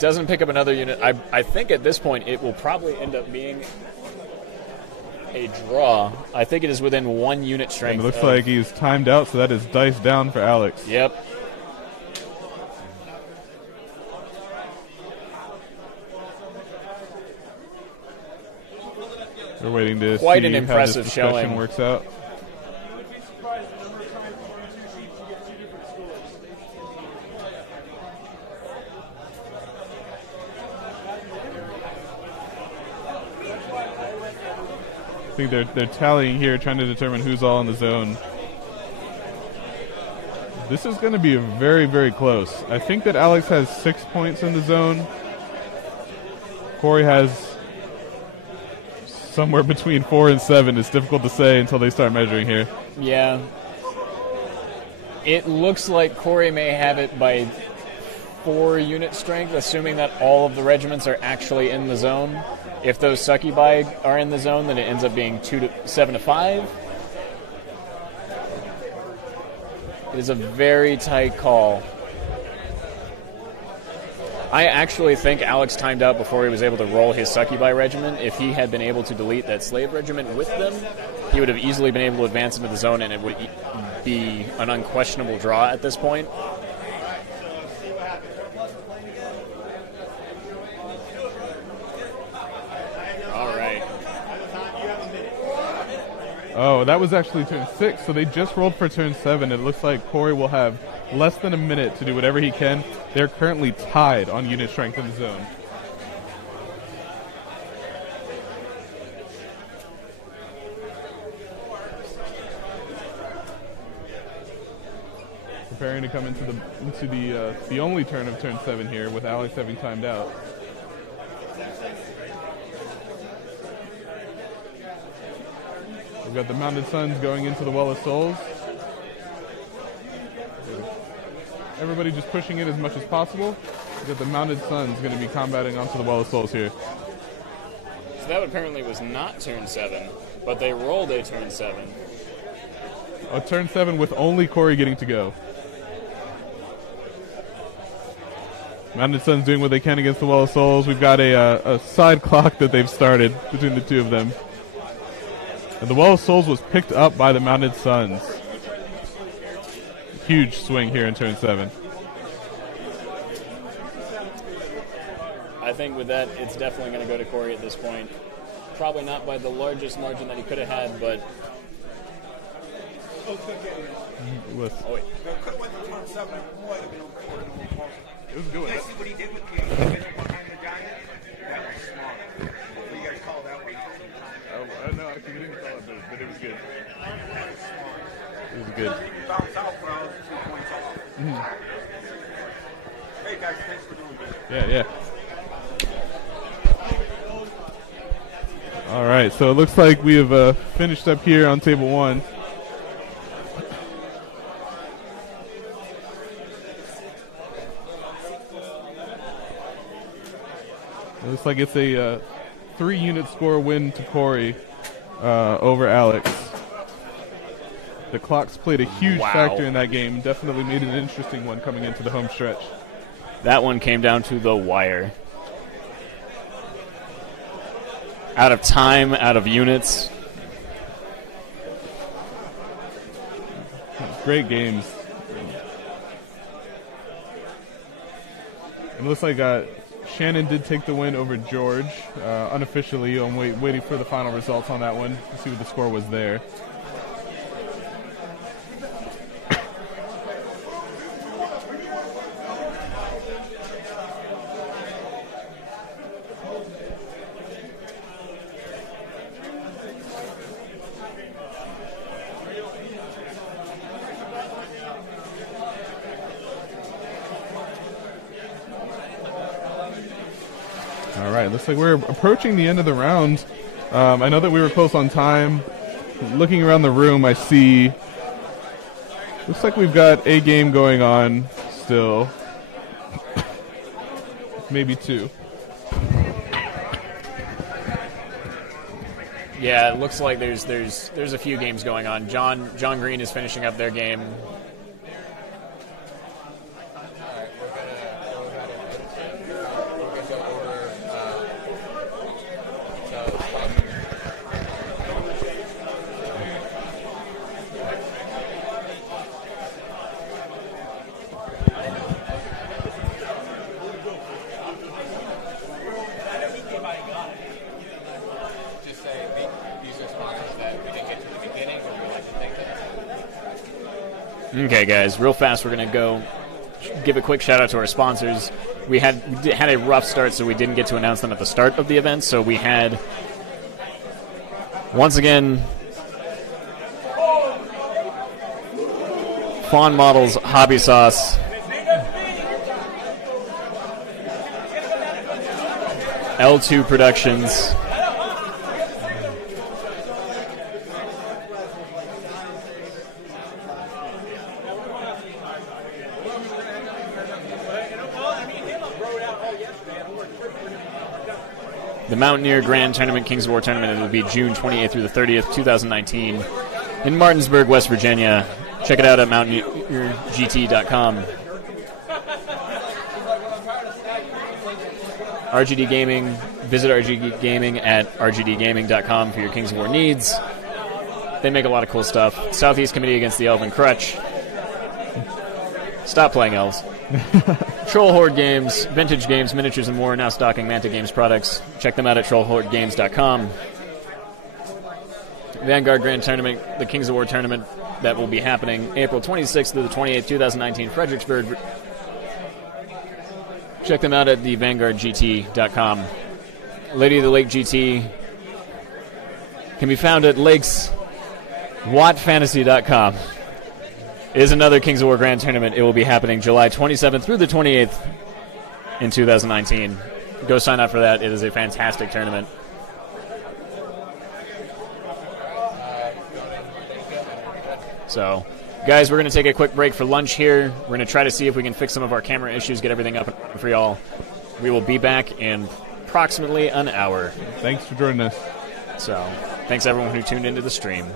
Doesn't pick up another unit. I think at this point it will probably end up being a draw. I think it is within 1 unit strength. And it looks like he's timed out, so that is dice down for Alex. Yep. We're waiting to Quite see an how impressive this discussion showing. works out. I think they're tallying here, trying to determine who's all in the zone. This is going to be very, very close. I think that Alex has 6 points in the zone. Cory has somewhere between 4 and 7. It's difficult to say until they start measuring here. Yeah. It looks like Cory may have it by 4 unit strength, assuming that all of the regiments are actually in the zone. If those succubi are in the zone, then it ends up being 7 to 5. It is a very tight call. I actually think Alex timed out before he was able to roll his succubi regiment. If he had been able to delete that slave regiment with them, he would have easily been able to advance into the zone, and it would be an unquestionable draw at this point. Oh, that was actually turn 6, so they just rolled for turn 7. It looks like Cory will have less than a minute to do whatever he can. They're currently tied on unit strength in the zone. Preparing to come into the only turn of turn 7 here, with Alex having timed out. We've got the Mounted Sons going into the Well of Souls. Everybody just pushing it as much as possible. We've got the Mounted Sons going to be combating onto the Well of Souls here. So that apparently was not turn 7, but they rolled a turn 7. A turn 7 with only Cory getting to go. Mounted Sons doing what they can against the Well of Souls. We've got a side clock that they've started between the two of them. And the Well of Souls was picked up by the Mounted Sons. Huge swing here in turn 7. I think with that, it's definitely going to go to Cory at this point. Probably not by the largest margin that he could have had, but... It was, Oh, wait. it was good. What he did with the behind the giant, that was smart. You guys called that one out. No, actually, we didn't call it, but it was good. That was smart. It was good. Bounce out when I was 2 points off. Hey guys, thanks for doing this. Yeah. All right, so it looks like we have finished up here on table 1. It looks like it's a 3-unit score win to Cory over Alex. The clocks played a huge factor in that game. Definitely made it an interesting one coming into the home stretch. That one came down to the wire. Out of time, out of units. Great games. It looks like Shannon did take the win over George unofficially. I'm waiting for the final results on that one to see what the score was there. All right, looks like we're approaching the end of the round. I know that we were close on time. looking around the room, I see. Looks like we've got a game going on still. Maybe two. Yeah, it looks like there's a few games going on. John Green is finishing up their game. Okay, guys, real fast, we're going to go give a quick shout-out to our sponsors. We had a rough start, so we didn't get to announce them at the start of the event. So we had, once again, Fawn Models Hobby Sauce, L2 Productions, the Mountaineer Grand Tournament, Kings of War Tournament. It will be June 28th through the 30th, 2019, in Martinsburg, West Virginia. Check it out at mountaineergt.com. RGD Gaming. Visit RGD Gaming at rgdgaming.com for your Kings of War needs. They make a lot of cool stuff. Southeast Committee Against the Elven Crutch. Stop playing elves. Troll Horde Games, Vintage Games, Miniatures and More, now stocking Manta Games products. Check them out at trollhordegames.com. Vanguard Grand Tournament, the Kings of War Tournament, that will be happening April 26th through the 28th, 2019, Fredericksburg. Check them out at the vanguardgt.com. Lady of the Lake GT can be found at lakeswattfantasy.com. Is another Kings of War Grand Tournament. It will be happening July 27th through the 28th in 2019. Go sign up for that. It is a fantastic tournament. So, guys, we're going to take a quick break for lunch here. We're going to try to see if we can fix some of our camera issues, get everything up and running for y'all. We will be back in approximately an hour. Thanks for joining us. So, thanks everyone who tuned into the stream.